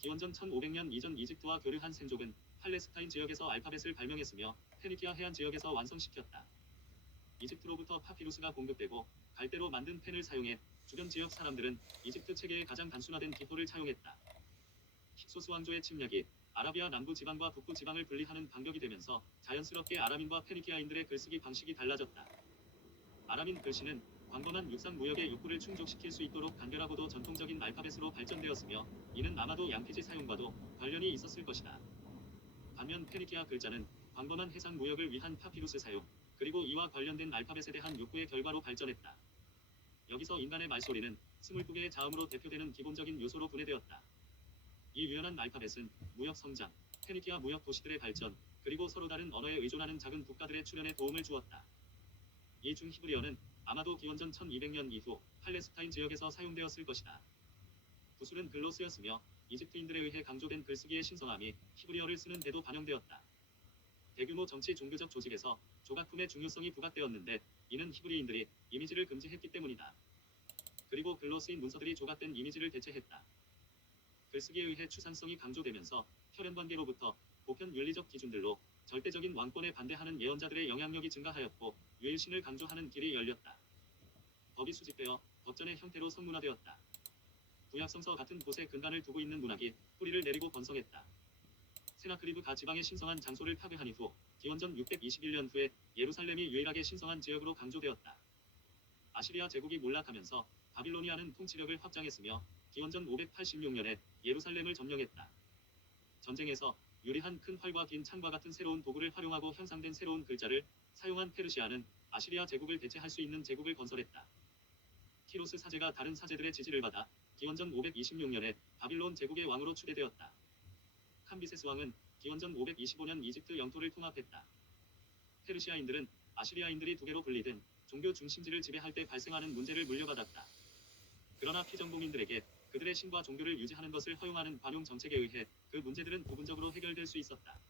기원전 1500년 이전 이집트와 교류한 셈족은 팔레스타인 지역에서 알파벳을 발명했으며 페니키아 해안 지역에서 완성시켰다. 이집트로부터 파피루스가 공급되고 갈대로 만든 펜을 사용해 주변 지역 사람들은 이집트 체계의 가장 단순화된 기호를 차용했다. 힉소스 왕조의 침략이 아라비아 남부 지방과 북부 지방을 분리하는 방벽이 되면서 자연스럽게 아람인과 페니키아인들의 글쓰기 방식이 달라졌다. 아람인 글씨는 광범한 육상 무역의 욕구를 충족시킬 수 있도록 간결하고도 전통적인 알파벳으로 발전되었으며 이는 아마도 양피지 사용과도 관련이 있었을 것이다. 반면 페니키아 글자는 광범한 해상 무역을 위한 파피루스 사용, 그리고 이와 관련된 알파벳에 대한 욕구의 결과로 발전했다. 여기서 인간의 말소리는 22개의 자음으로 대표되는 기본적인 요소로 분해되었다. 이 유연한 알파벳은 무역 성장, 페니키아 무역 도시들의 발전, 그리고 서로 다른 언어에 의존하는 작은 국가들의 출현에 도움을 주었다. 이 중 히브리어는 아마도 기원전 1200년 이후 팔레스타인 지역에서 사용되었을 것이다. 구술은 글로 쓰였으며 이집트인들에 의해 강조된 글쓰기의 신성함이 히브리어를 쓰는 데도 반영되었다. 대규모 정치 종교적 조직에서 조각품의 중요성이 부각되었는데 이는 히브리인들이 이미지를 금지했기 때문이다. 그리고 글로 쓰인 문서들이 조각된 이미지를 대체했다. 글쓰기에 의해 추상성이 강조되면서 혈연관계로부터 보편 윤리적 기준들로 절대적인 왕권에 반대하는 예언자들의 영향력이 증가하였고 유일신을 강조하는 길이 열렸다. 법이 수집되어 덧전의 형태로 성문화되었다. 구약성서 같은 곳에 근간을 두고 있는 문학이 뿌리를 내리고 번성했다. 세나크리브가 지방의 신성한 장소를 파괴한 이후 기원전 621년 후에 예루살렘이 유일하게 신성한 지역으로 강조되었다. 아시리아 제국이 몰락하면서 바빌로니아는 통치력을 확장했으며 기원전 586년에 예루살렘을 점령했다. 전쟁에서 유리한 큰 활과 긴 창과 같은 새로운 도구를 활용하고 형상된 새로운 글자를 사용한 페르시아는 아시리아 제국을 대체할 수 있는 제국을 건설했다. 키로스 사제가 다른 사제들의 지지를 받아 기원전 526년에 바빌론 제국의 왕으로 추대되었다. 캄비세스 왕은 기원전 525년 이집트 영토를 통합했다. 페르시아인들은 아시리아인들이 두 개로 분리된 종교 중심지를 지배할 때 발생하는 문제를 물려받았다. 그러나 피정복민들에게 그들의 신과 종교를 유지하는 것을 허용하는 관용 정책에 의해 그 문제들은 부분적으로 해결될 수 있었다.